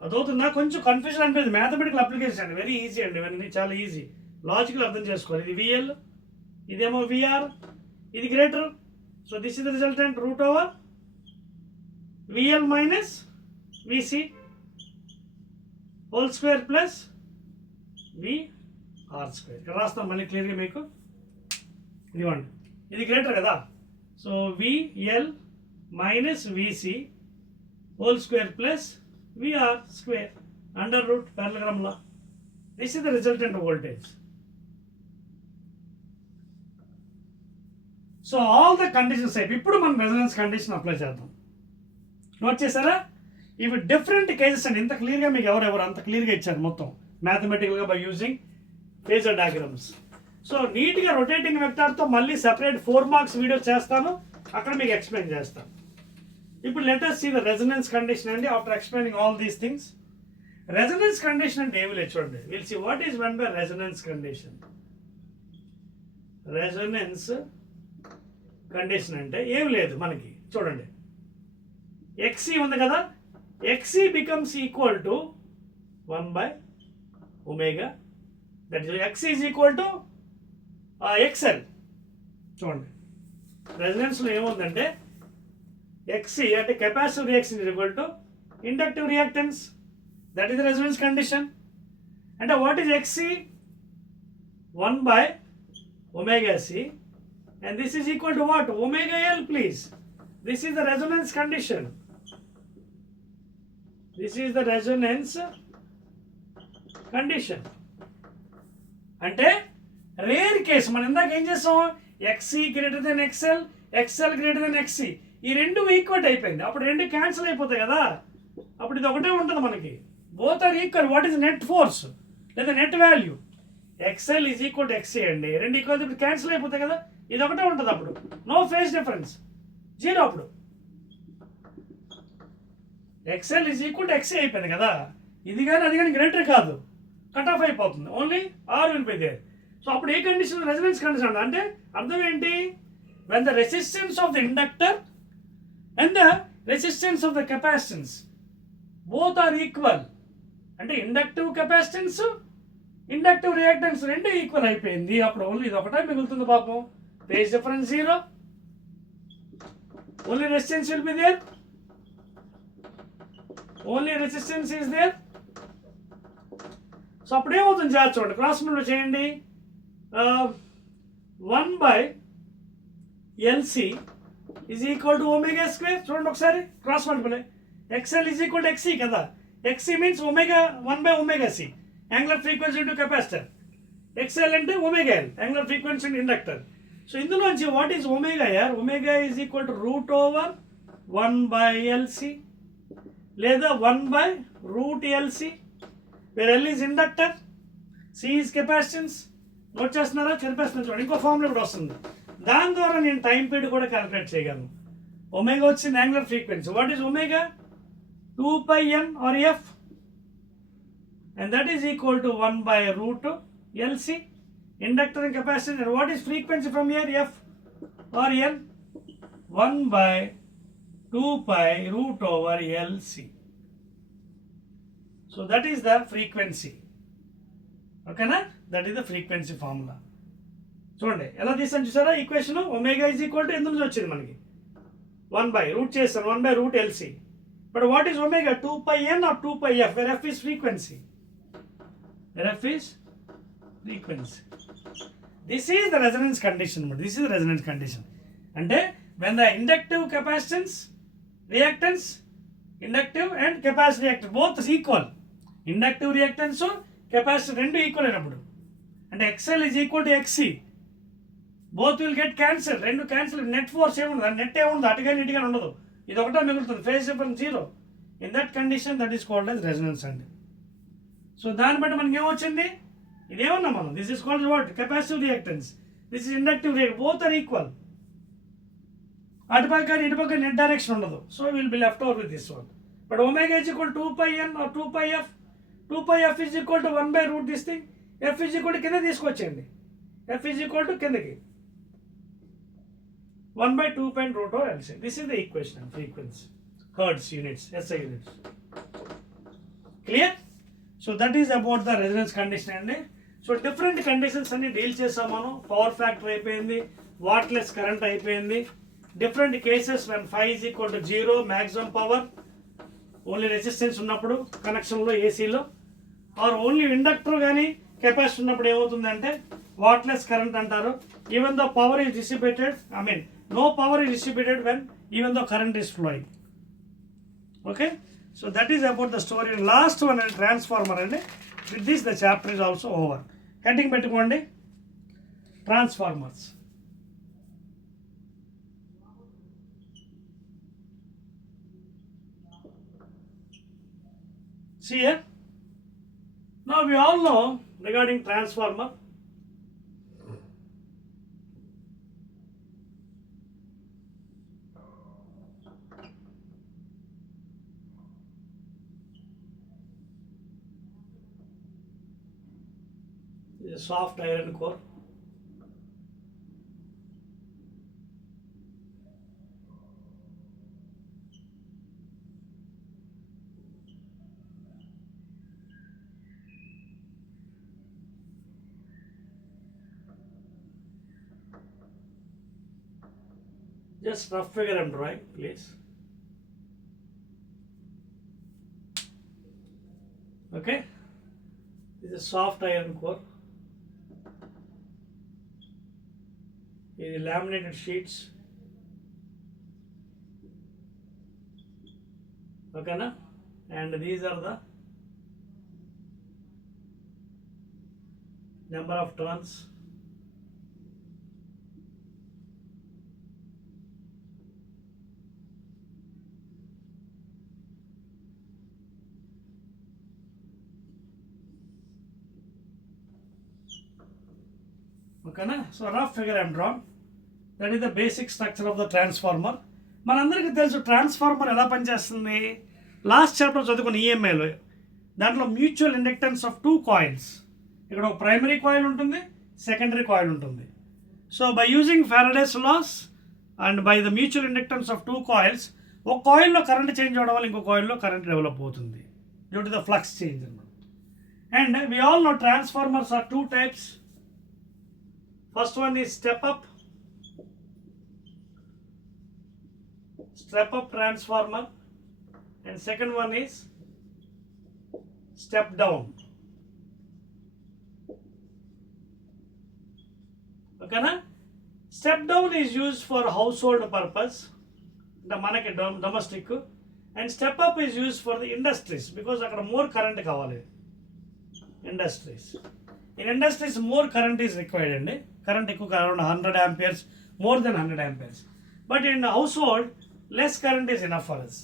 అదవుతుందా? కొంచెం కన్ఫ్యూజన్ అనిపిస్తుంది. మ్యాథమెటికల్ అప్లికేషన్ అండి, వెరీ ఈజీ అండి. ఇవన్నీ చాలా ఈజీ, లాజికల్ అర్థం చేసుకోవాలి. ఇది విఎల్, ఇదేమో విఆర్, ఇది greater. So this is the resultant root over VL minus VC whole square plus VR square. ఇక్కడ రాస్తాం మళ్ళీ క్లియర్గా మీకు. ఇదిగోండి, ఇది గ్రేటర్ కదా. So VL minus VC whole square plus VR square under root parallel లా. This is the resultant voltage. So all the conditions అయిపోయి ఇప్పుడు మనం రెజొనెన్స్ కండిషన్ అప్లై చేద్దాం. నోట్ చేశారా? ఇవి డిఫరెంట్ కేసెస్ అండి. ఇంత క్లియర్గా మీకు ఎవరెవరు అంత క్లియర్గా ఇచ్చారు మొత్తం మ్యాథమెటికల్గా by using phasor diagrams. So నీట్గా రొటేటింగ్ వెక్టార్తో మళ్ళీ సెపరేట్ 4 మార్క్స్ వీడియో చేస్తాను, అక్కడ మీకు ఎక్స్ప్లెయిన్ చేస్తాను. ఇప్పుడు let us see the resonance condition అండి. After explaining all these things, resonance condition అంటే ఏమి లేదు చూడండి. Will see what is one by resonance condition. Resonance condition అంటే ఏం లేదు మనకి, చూడండి. ఎక్సీ ఉంది కదా, XC becomes equal to 1 by omega. That is XC is equal to XL. చూడండి, రెజొనెన్స్లో ఏముందంటే ఎక్సీ అంటే capacitive reaction is equal to inductive reactance. That is the resonance condition. అంటే what is XC? 1 by omega C. And this is equal to what? Omega L, please. This is the resonance condition. This is the resonance condition. అంటే rare case మనం ఇందాక ఏం చేస్తాం? XC greater than XL, XL greater than XC. ఈ రెండు equal అయిపోయింది. అప్పుడు రెండు క్యాన్సిల్ అయిపోతాయి కదా, అప్పుడు ఇది ఒకటే ఉంటుంది మనకి. Both are equal. What is net force లేదా net value? XL is equal to XC అండి. రెండు ఈక్వల్ ఇప్పుడు క్యాన్సిల్ అయిపోతాయి కదా, ఇది ఒకటే ఉంటుంది. అప్పుడు నో ఫేజ్ డిఫరెన్స్, జీరో. అప్పుడు XL is equal to XC అయిపోయింది కదా. ఇది కానీ అది కానీ గ్రేటర్ కాదు, కట్ ఆఫ్ అయిపోతుంది. Only R will be there. So అప్పుడు ఏ కండిషన్? Resonance condition. అంటే అర్థం ఏంటి? When the resistance of the inductor and the resistance of the capacitance both are equal. అంటే ఇండక్టివ్ కెపాసిటెన్స్, ఇండక్టివ్ రియాక్టెన్స్ రెండు equal అయిపోయింది. అప్పుడు ఓన్లీ ఇది ఒకటే మిగులుతుంది పాపం. Phase difference 0. Only resistance will be there. Only resistance is there. So అప్పుడు ఏమవుతుంది చూడండి, క్రాస్ మల్టిప్లై చేయండి. 1 by LC is equal to omega square. చూడండి ఒకసారి cross multiply. XL is equal to XC కదా. XC means omega 1 by omega C, angular frequency into capacitor. XL అంటే omega L, angular frequency and inductor. So ఇందులోంచి what is omega యార్? Omega is equal to root over 1/LC లేదా 1/√LC, where L is inductor, C is capacitance. Note చేస్తున్నారా? కెపాసిటెన్స్ చూడండి, ఇంకో ఫార్ములా కూడా వస్తుంది. దాని ద్వారా నేను టైం పీరియడ్ కూడా క్యాలిక్యులేట్ చేయగలను. ఒమేగా వచ్చింది angular frequency. What is omega? 2πn or f, and that is equal to 1/√LC, inductor and capacitance. And what is frequency from here? F or N? 1/2π√LC. So that is the frequency. Okay na? That is the frequency formula. చూడండి ఎలా తీసాను చూసారా equation. Omega is equal to ఎందుకు వచ్చింది మనకి 1/రూట్ చేస్తాను 1/√LC. But what is omega? 2πn or 2πf, where f is frequency. Where f is frequency. This is the resonance condition. This is the resonance condition. And when the inductive capacitance, reactance, inductive and capacitive reactance both is equal. Inductive reactance, capacitive rendu equal అయినప్పుడు. And XL is equal to XC. Both will get cancelled. Rendu cancel. Net force ఏముండదు, నెట్ ఏముండదు, అటుగాని ఇటుగాని ఉండదు. ఇది ఒకటే మిగులుతుంది, phase difference 0. In that condition that is called as resonance అండి. సో దాన్ని బట్టి మనకి ఏమొచ్చింది, ఇదేమన్నా మనం this is called what? Capacitive reactance. This is inductive react. Both are equal. అటుపక్క ఇటుపక్క నెట్ డైరెక్షన్ ఉండదు. So will be left over with this one. But omega is equal 2πn or 2πf. 2πf is equal to 1/రూట్ this thing. F is equal to కింద తీసుకొచ్చేయండి. F is equal to కిందకి 1/2π√LC. This is the equation of frequency. Hertz units, SI units. Clear? So that is about the resonance condition అండి. So different conditions అన్ని deal చేసాం మనం. Power factor అయిపోయింది, wattless current అయిపోయింది. Different cases when φ is equal to 0, maximum power, only resistance ఉన్నప్పుడు కనెక్షన్లో ఏసీలో, or only inductor కానీ కెపాసిటర్ ఉన్నప్పుడు ఏమవుతుందంటే వాట్లెస్ కరెంట్ అంటారు. Even though power is dissipated, I mean no power is distributed when even though current is flowing. Okay, so that is about the story. Last one and transformer, and with this the chapter is also over. Heading pettukondi transformers. See here, now we all know regarding transformer. A soft iron core. Just rough figure I'm drawing, please. Okay, this is soft iron core. These laminated sheets. Okay na? And these are the number of turns. Okay na? So rough figure I am drawn. That is the basic structure of the transformer. మనందరికీ తెలుసు ట్రాన్స్ఫార్మర్ ఎలా పనిచేస్తుంది. Last chapter చదువుకున్న ఈఎంఐలో దాంట్లో mutual inductance of 2 coils. ఇక్కడ ఒక primary coil ఉంటుంది, సెకండరీ కాయిల్ ఉంటుంది. So by using Faraday's laws and by the mutual inductance of 2 coils, ఒక కాయిల్లో కరెంట్ చేంజ్ అవడం వల్ల ఇంకో కాయిల్లో కరెంట్ డెవలప్ అవుతుంది due to the flux change అన్నమాట. And we all know transformers are 2 types. First one is step up transformer, and second one is step down. Okay na? Step down is used for household purpose, the manaki domestic, and step up is used for the industries because akkada more current kavali industries. In industries, more current is required అండి. Current ఎక్కువ around 100 amperes, more than 100 amperes. But in household, less current is enough for us.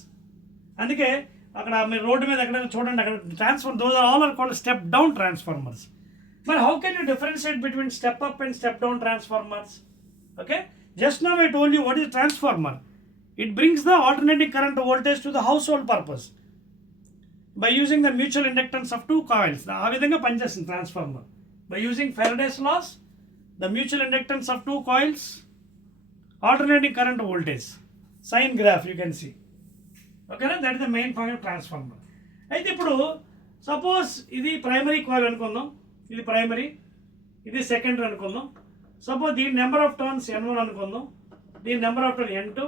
అందుకే అక్కడ మీరు రోడ్డు మీద ఎక్కడైనా చూడండి, అక్కడ transformer, those are all are called step down transformers. But how can you differentiate between step up and step down transformers? Okay, just now I told you what is transformer. It brings the alternating current voltage to the household purpose by using the mutual inductance of two coils. ఆ విధంగా పనిచేస్తుంది transformer. By using Faraday's laws, the mutual inductance of two coils, alternating current voltage, sine graph you can see. Okay, that is the main point of transformer. అయితే ఇప్పుడు సపోజ్ ఇది primary coil అనుకుందాం, ఇది ప్రైమరీ, ఇది సెకండరీ అనుకుందాం. సపోజ్ దీని నెంబర్ ఆఫ్ టర్న్స్ N1 అనుకుందాం, దీని నెంబర్ ఆఫ్ టర్న్ N2,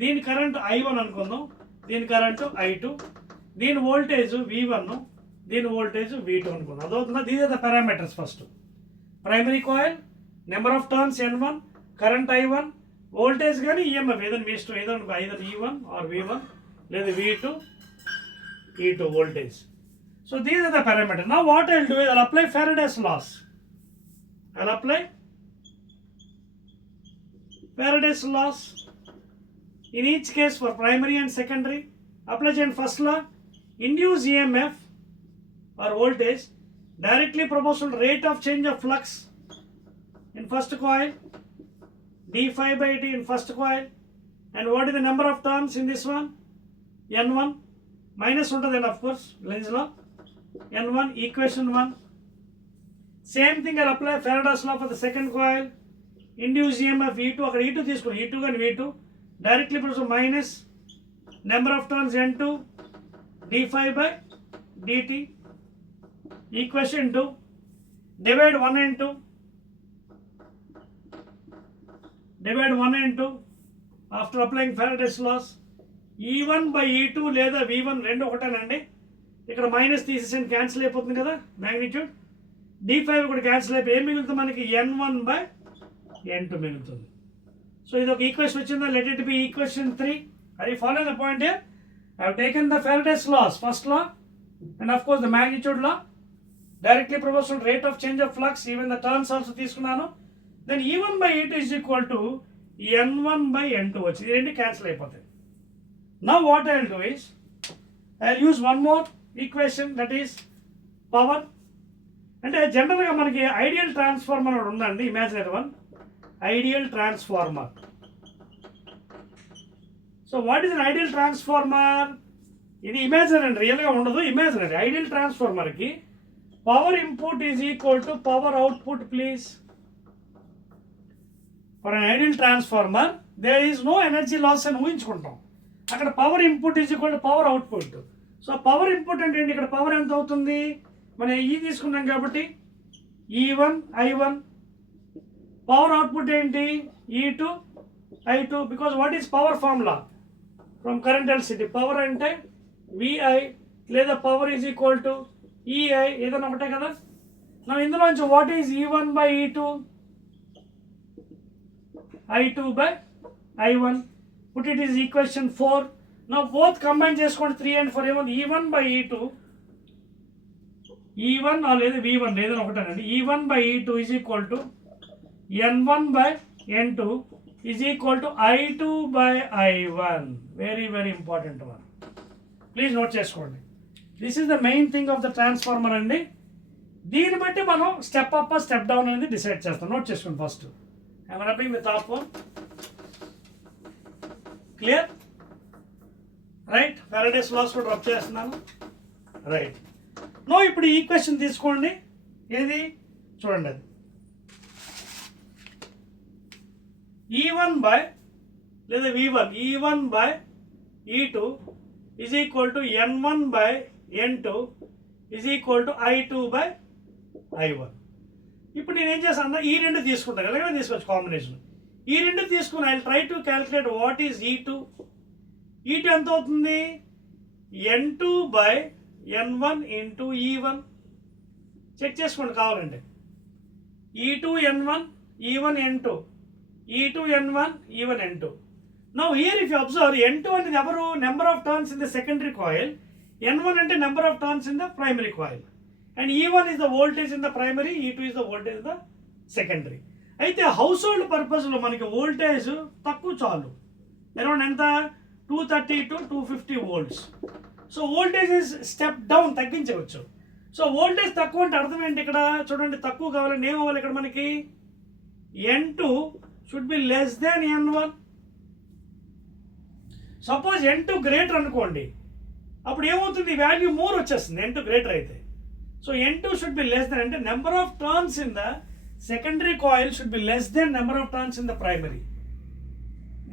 దీని కరెంట్ I1 అనుకుందాం, దీని కరెంట్ I2, దీని వోల్టేజ్ V1, దీని వోల్టేజ్ V2 అనుకుందాం. అదవుతుందా? These are the parameters. First primary coil, number of turns N1, current I1, voltage కానీ ఈఎంఎఫ్ ఏదైనా మీ ఇష్టం, ఏదో ఐదర్ E1 ఆర్ V1 లేదా V2, E2 voltage. So these are the parameters. Now what I will do is I will apply Faraday's laws. I will apply Faraday's laws in each case for primary and secondary. Apply in first law, induced EMF or voltage directly proportional to rate of change of flux in first coil, d phi by d in first coil. And what is the number of turns in this one? N1 minus ఉంటుంది, then of course Lenz's law. N1 equation 1. Same thing I apply Faraday's law for the second coil. Induced EMF E2, అక్కడ E2 తీసుకోండి, E2 కానీ V2 directly proportional minus number of turns N2 d phi by dt. Equation 2, divide 1 and 2, divide 1 and 2 after applying Faraday's laws. E1 by E2 లేదా V1 రెండు ఒకటేనండి. ఇక్కడ మైనస్ తీసేసి క్యాన్సిల్ అయిపోతుంది కదా మ్యాగ్నిట్యూడ్. D5 కూడా క్యాన్సిల్ అయిపోయి ఏం మిగులుతుంది మనకి? N1 by N2 మిగులుతుంది. సో ఇది ఒక ఈక్వేషన్ వచ్చిందా? Let it be equation 3. Are you following the point here? I have taken the Faraday's laws, first law, and of course the magnitude law, directly proportional rate of change of flux, even the turns also తీసుకున్నాను. Then E1 by E2 is equal to N1 by N2 వచ్చింది. ఇది క్యాన్సిల్ అయిపోతాయి. Now what I will do is I will use one more equation, that is power. అంటే జనరల్గా మనకి ideal transformer ఒకటి ఉందండి, imaginary one, ideal transformer. So what is an ideal transformer? ఇది imaginary అండి, రియల్గా ఉండదు, ఇమాజినరీ. ఐడియల్ ట్రాన్స్ఫార్మర్కి power input is equal to power output. Please, for an ideal transformer there is no energy loss అని ఊహించుకుంటాం. అక్కడ power input is equal to power output. So power input అంటే ఏంటి? ఇక్కడ పవర్ ఎంత అవుతుంది? మనం ఈ తీసుకున్నాం కాబట్టి E1 I1. పవర్ అవుట్పుట్ ఏంటి? E2 I2. Because what is power formula from current electricity? Power అంటే VI లేదా power is equal to EI, ఏదైనా ఒకటే కదా. నా ఇందులోంచి what is E1 by E2? I2 by I1. Put it is equation 4. Now both combine చేసుకోండి, 3 and 4 ఏమో E1 by E2, E1 లేదా V1 ఏదైనా ఒకటేనండి. E1 by E2 is equal to N1 by N2 is equal to I2 by I1. Very very important one. Please note చేసుకోండి. This is the main thing of the transformer అండి. దీన్ని బట్టి మనం step up step down అనేది decide చేస్తాం. Note చేసుకోండి first. I'm rubbing with top one. Clear? Right. Faraday's laws కూడా rub చేస్తున్నాను. రైట్. నో ఇప్పుడు ఈ ఈక్వేషన్ తీసుకోండి. ఏది చూడండి, అది E1 by లేదా V1, E1 by E2 is equal to N1 by N2 is equal to I2 by I1. ఇప్పుడు నేను ఏం చేస్తాను, ఈ రెండు తీసుకుంటాను, ఎలాగైనా తీసుకోవచ్చు కాంబినేషన్. ఈ రెండు తీసుకుని I try to calculate what is E2. E2 ఎంత అవుతుంది? N2 by N1 into E1. Check చేసుకోండి కావాలంటే. E2 N1, E1 N2, E2 N1, E1 N2. Now here if you observe, N2 అనేది ఎవరు? Number of turns in the secondary coil. N1 అంటే number of turns in the primary coil. And E1 is the voltage in the primary, E2 is the voltage in the secondary. అయితే house hold పర్పస్లో మనకి వోల్టేజ్ తక్కువ చాలు, అరౌండ్ ఎంత 230 to 250 volts. So voltage is step down, తగ్గించవచ్చు. So voltage తక్కువ అంటే అర్థం ఏంటి? ఇక్కడ చూడండి, తక్కువ కావాలంటే ఏం అవ్వాలి ఇక్కడ మనకి? N2 should be less than N1. Suppose N2 greater అనుకోండి, అప్పుడు ఏమవుతుంది? వాల్యూ మోర్ వచ్చేస్తుంది N2 గ్రేటర్ అయితే. So N2 should be less than, అంటే number of turns in the secondary coil should be less than number of turns in the primary.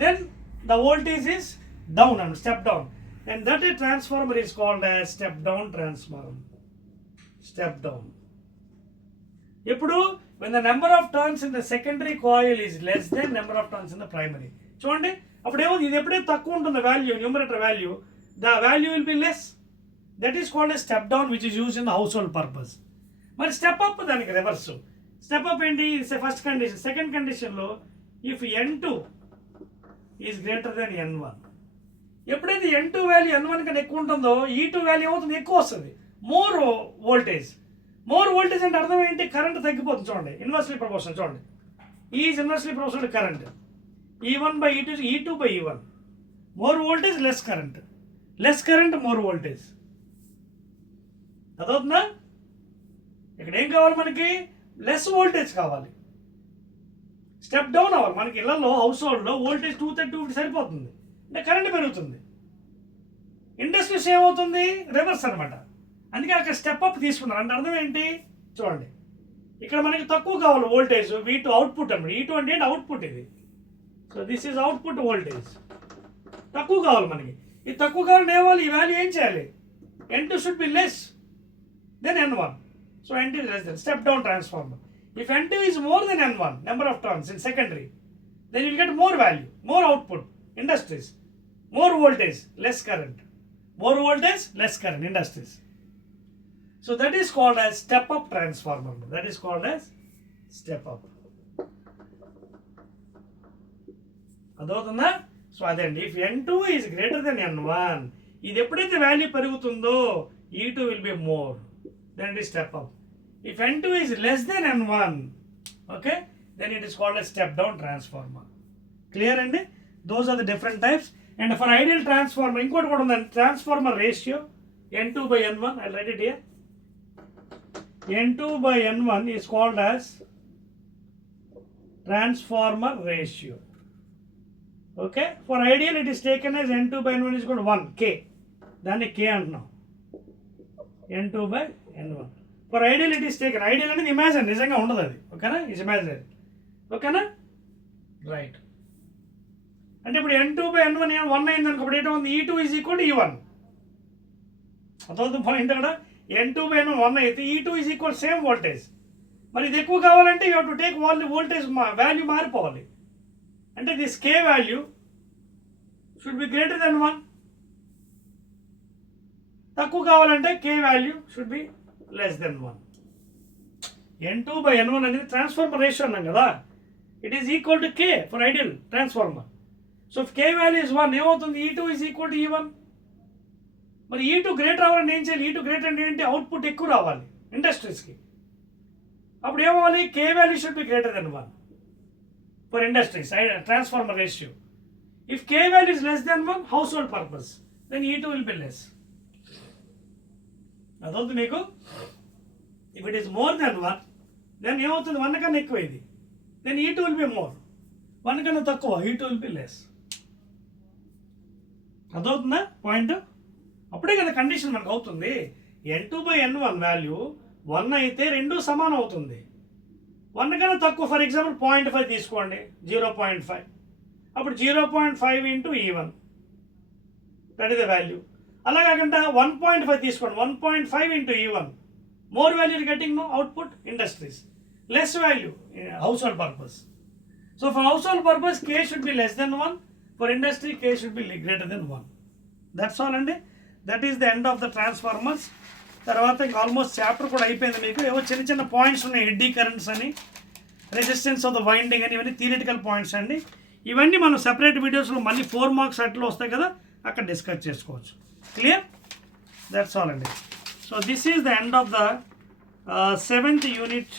Then the voltage is down and step down, and that a transformer is called as step down transformer. Step down. Ippudu when the number of turns in the secondary coil is less than number of turns in the primary. చూడండి, అప్పుడు ఏమవుతుంది? ఇది ఎప్పుడైతే తక్కువ ఉంటుంది value, numerator value, the value will be less. That is called as step down, which is used in the household purpose. మరి step up దానికి reverse. Step up ఏంటి? First condition. సెకండ్ కండిషన్లో if N2 is greater then N1, ఎప్పుడైతే N2 value N1 కన్నా ఎక్కువ ఉంటుందో E2 value ఏమవుతుంది? ఎక్కువ వస్తుంది, మోర్ వోల్టేజ్. మోర్ వోల్టేజ్ అంటే అర్థం ఏంటి? కరెంట్ తగ్గిపోతుంది. చూడండి, ఇన్వర్స్లీ ప్రపోర్షనల్. చూడండి, is inversely proportional current. E1 by E2, E2 by E1. More voltage less current, less current more voltage. అదవుతుందా? ఇక్కడ ఏం కావాలి మనకి? లెస్ వోల్టేజ్ కావాలి, స్టెప్ డౌన్ అవ్వాలి. మనకి ఇళ్లలో హౌస్ హోల్డ్లో వోల్టేజ్ 230 సరిపోతుంది, అంటే కరెంట్ పెరుగుతుంది. ఇండస్ట్రీస్ ఏమవుతుంది? రివర్స్ అనమాట. అందుకే అక్కడ స్టెప్ అప్ తీసుకున్నారు. అంటే అర్థం ఏంటి? చూడండి, ఇక్కడ మనకి తక్కువ కావాలి వోల్టేజ్, V2 అవుట్పుట్ అనమాట. E2 అంటే ఏంటి? అవుట్పుట్ ఇది. So this is output voltage. తక్కువ కావాలి మనకి. ఇది తక్కువ కావాలంటే ఏమవాలి? ఈ వాల్యూ ఏం చేయాలి? N2 should be less then N1. So N2 is less than, step down transformer. If N2 is more than N1, number of turns in secondary, then you will get more value, more output, industries. More voltage, less current. More voltage, less current, industries. So that is called as step up transformer. That is called as step up. అదవుతుందా? So అదండి, if N2 is greater than N1, ఇది ఎప్పుడైతే వాల్యూ పెరుగుతుందో E2 will be more. Then it is step up. If N2 is less than N1, okay, then it is called a step down transformer. Clear అండి? Those are the different types. And for ideal transformer, ఇంకోటి కూడా ఉందండి, transformer ratio N2 by N1. I'll write it here. N2 by N1 is called as transformer ratio. Okay, for ideal it is taken as N2 by N1 is equal to 1 K. దాన్ని K అంటున్నాం, N2 by N1. For ideal it is taken. Ideal అనేది ఇమాజిన్, నిజంగా ఉండదు అది. ఓకేనా? It's imaginary. ఓకేనా? రైట్. అంటే ఇప్పుడు N2 by N1 1 అయింది అనుకో, ఇప్పుడు ఏంటో ఉంది? E2 is equal to E1. అదవుతుంది పాయింట్ అక్కడ. N2 by N1 1 అయితే E2 is equal same voltage. మరి ఇది ఎక్కువ కావాలంటే you have to take voltage value మారిపోవాలి. అంటే this K value should be greater than 1. తక్కువ కావాలంటే K value should be less than 1. N2 by N1 అనేది ట్రాన్స్ఫార్మర్ రేషియో అన్నాం కదా, it is equal to K for ideal transformer. So if K value is 1, ఏమవుతుంది? E2 is equal to E1. మరి E2 greater అవ్వాలంటే ఏం చేయాలి? E2 greater అంటే ఏంటి? అవుట్పుట్ ఎక్కువ రావాలి ఇండస్ట్రీస్కి. అప్పుడు ఏమవ్వాలి? K value should be greater than 1 for industries, transformer ratio. If K value is less than 1, household purpose, then E2 will be less. అదవుతుంది మీకు. If it is more than 1, then ఏమవుతుంది? 1 కన్నా ఎక్కువ ఇది, then E2 will be more. 1 కన్నా తక్కువ, E2 will be less. అదవుతుందా point? అప్పుడే కదా కండిషన్ మనకు అవుతుంది. N2 by N1 వాల్యూ 1 అయితే రెండు సమానం అవుతుంది. 1 కన్నా తక్కువ, ఫర్ ఎగ్జాంపుల్ 0.5 తీసుకోండి, 0.5. అప్పుడు 0.5 into E1, that is the value. అలా కాకుండా 1.5 తీసుకోండి, 1.5 into E1, more value getting no output industries, less value household purpose. So for household purpose K should be less than 1, for industry K should be greater than 1. That's all అండి. That is the end of the transformers. తర్వాత ఇంకా almost chapter కూడా అయిపోయింది మీకు. ఏవో చిన్న చిన్న పాయింట్స్ ఉన్నాయి, ఎడ్డీ కరెంట్స్ అని, రెసిస్టెన్స్ ఆఫ్ ద వైండింగ్ అని, ఇవన్నీ థియరిటికల్ పాయింట్స్ అండి. ఇవన్నీ మనం సెపరేట్ వీడియోస్లో మళ్ళీ 4 మార్క్స్ అట్లా వస్తాయి కదా, అక్కడ డిస్కస్ చేసుకోవచ్చు. క్లియర్? దట్స్ ఆల్ అండి. So this is the end of the seventh unit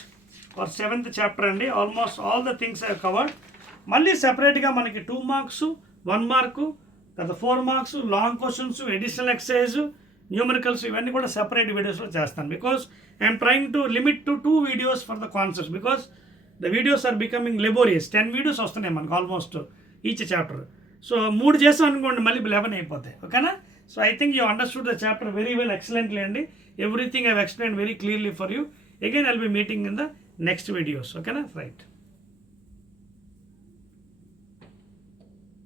or seventh chapter అండి. Almost all the things I covered. మళ్ళీ సెపరేట్గా మనకి 2 మార్క్స్, 1 మార్కు, తర్వాత 4 marks, long questions, additional exercise, numericals ఇవన్నీ కూడా సెపరేట్ వీడియోస్లో చేస్తాను. Because I'm trying to limit to 2 videos for the concepts. Because the videos are becoming laborious. 10 videos వస్తున్నాయి మనకు ఆల్మోస్ట్ ఈచ్ చాప్టర్. సో 3 చేసాం అనుకోండి మళ్ళీ 11 అయిపోతాయి. ఓకేనా? So I think you understood the chapter very well, excellently అండి. Everything I explain very clearly for you. Again I'll be meeting in the next videos. ఓకేనా? రైట్.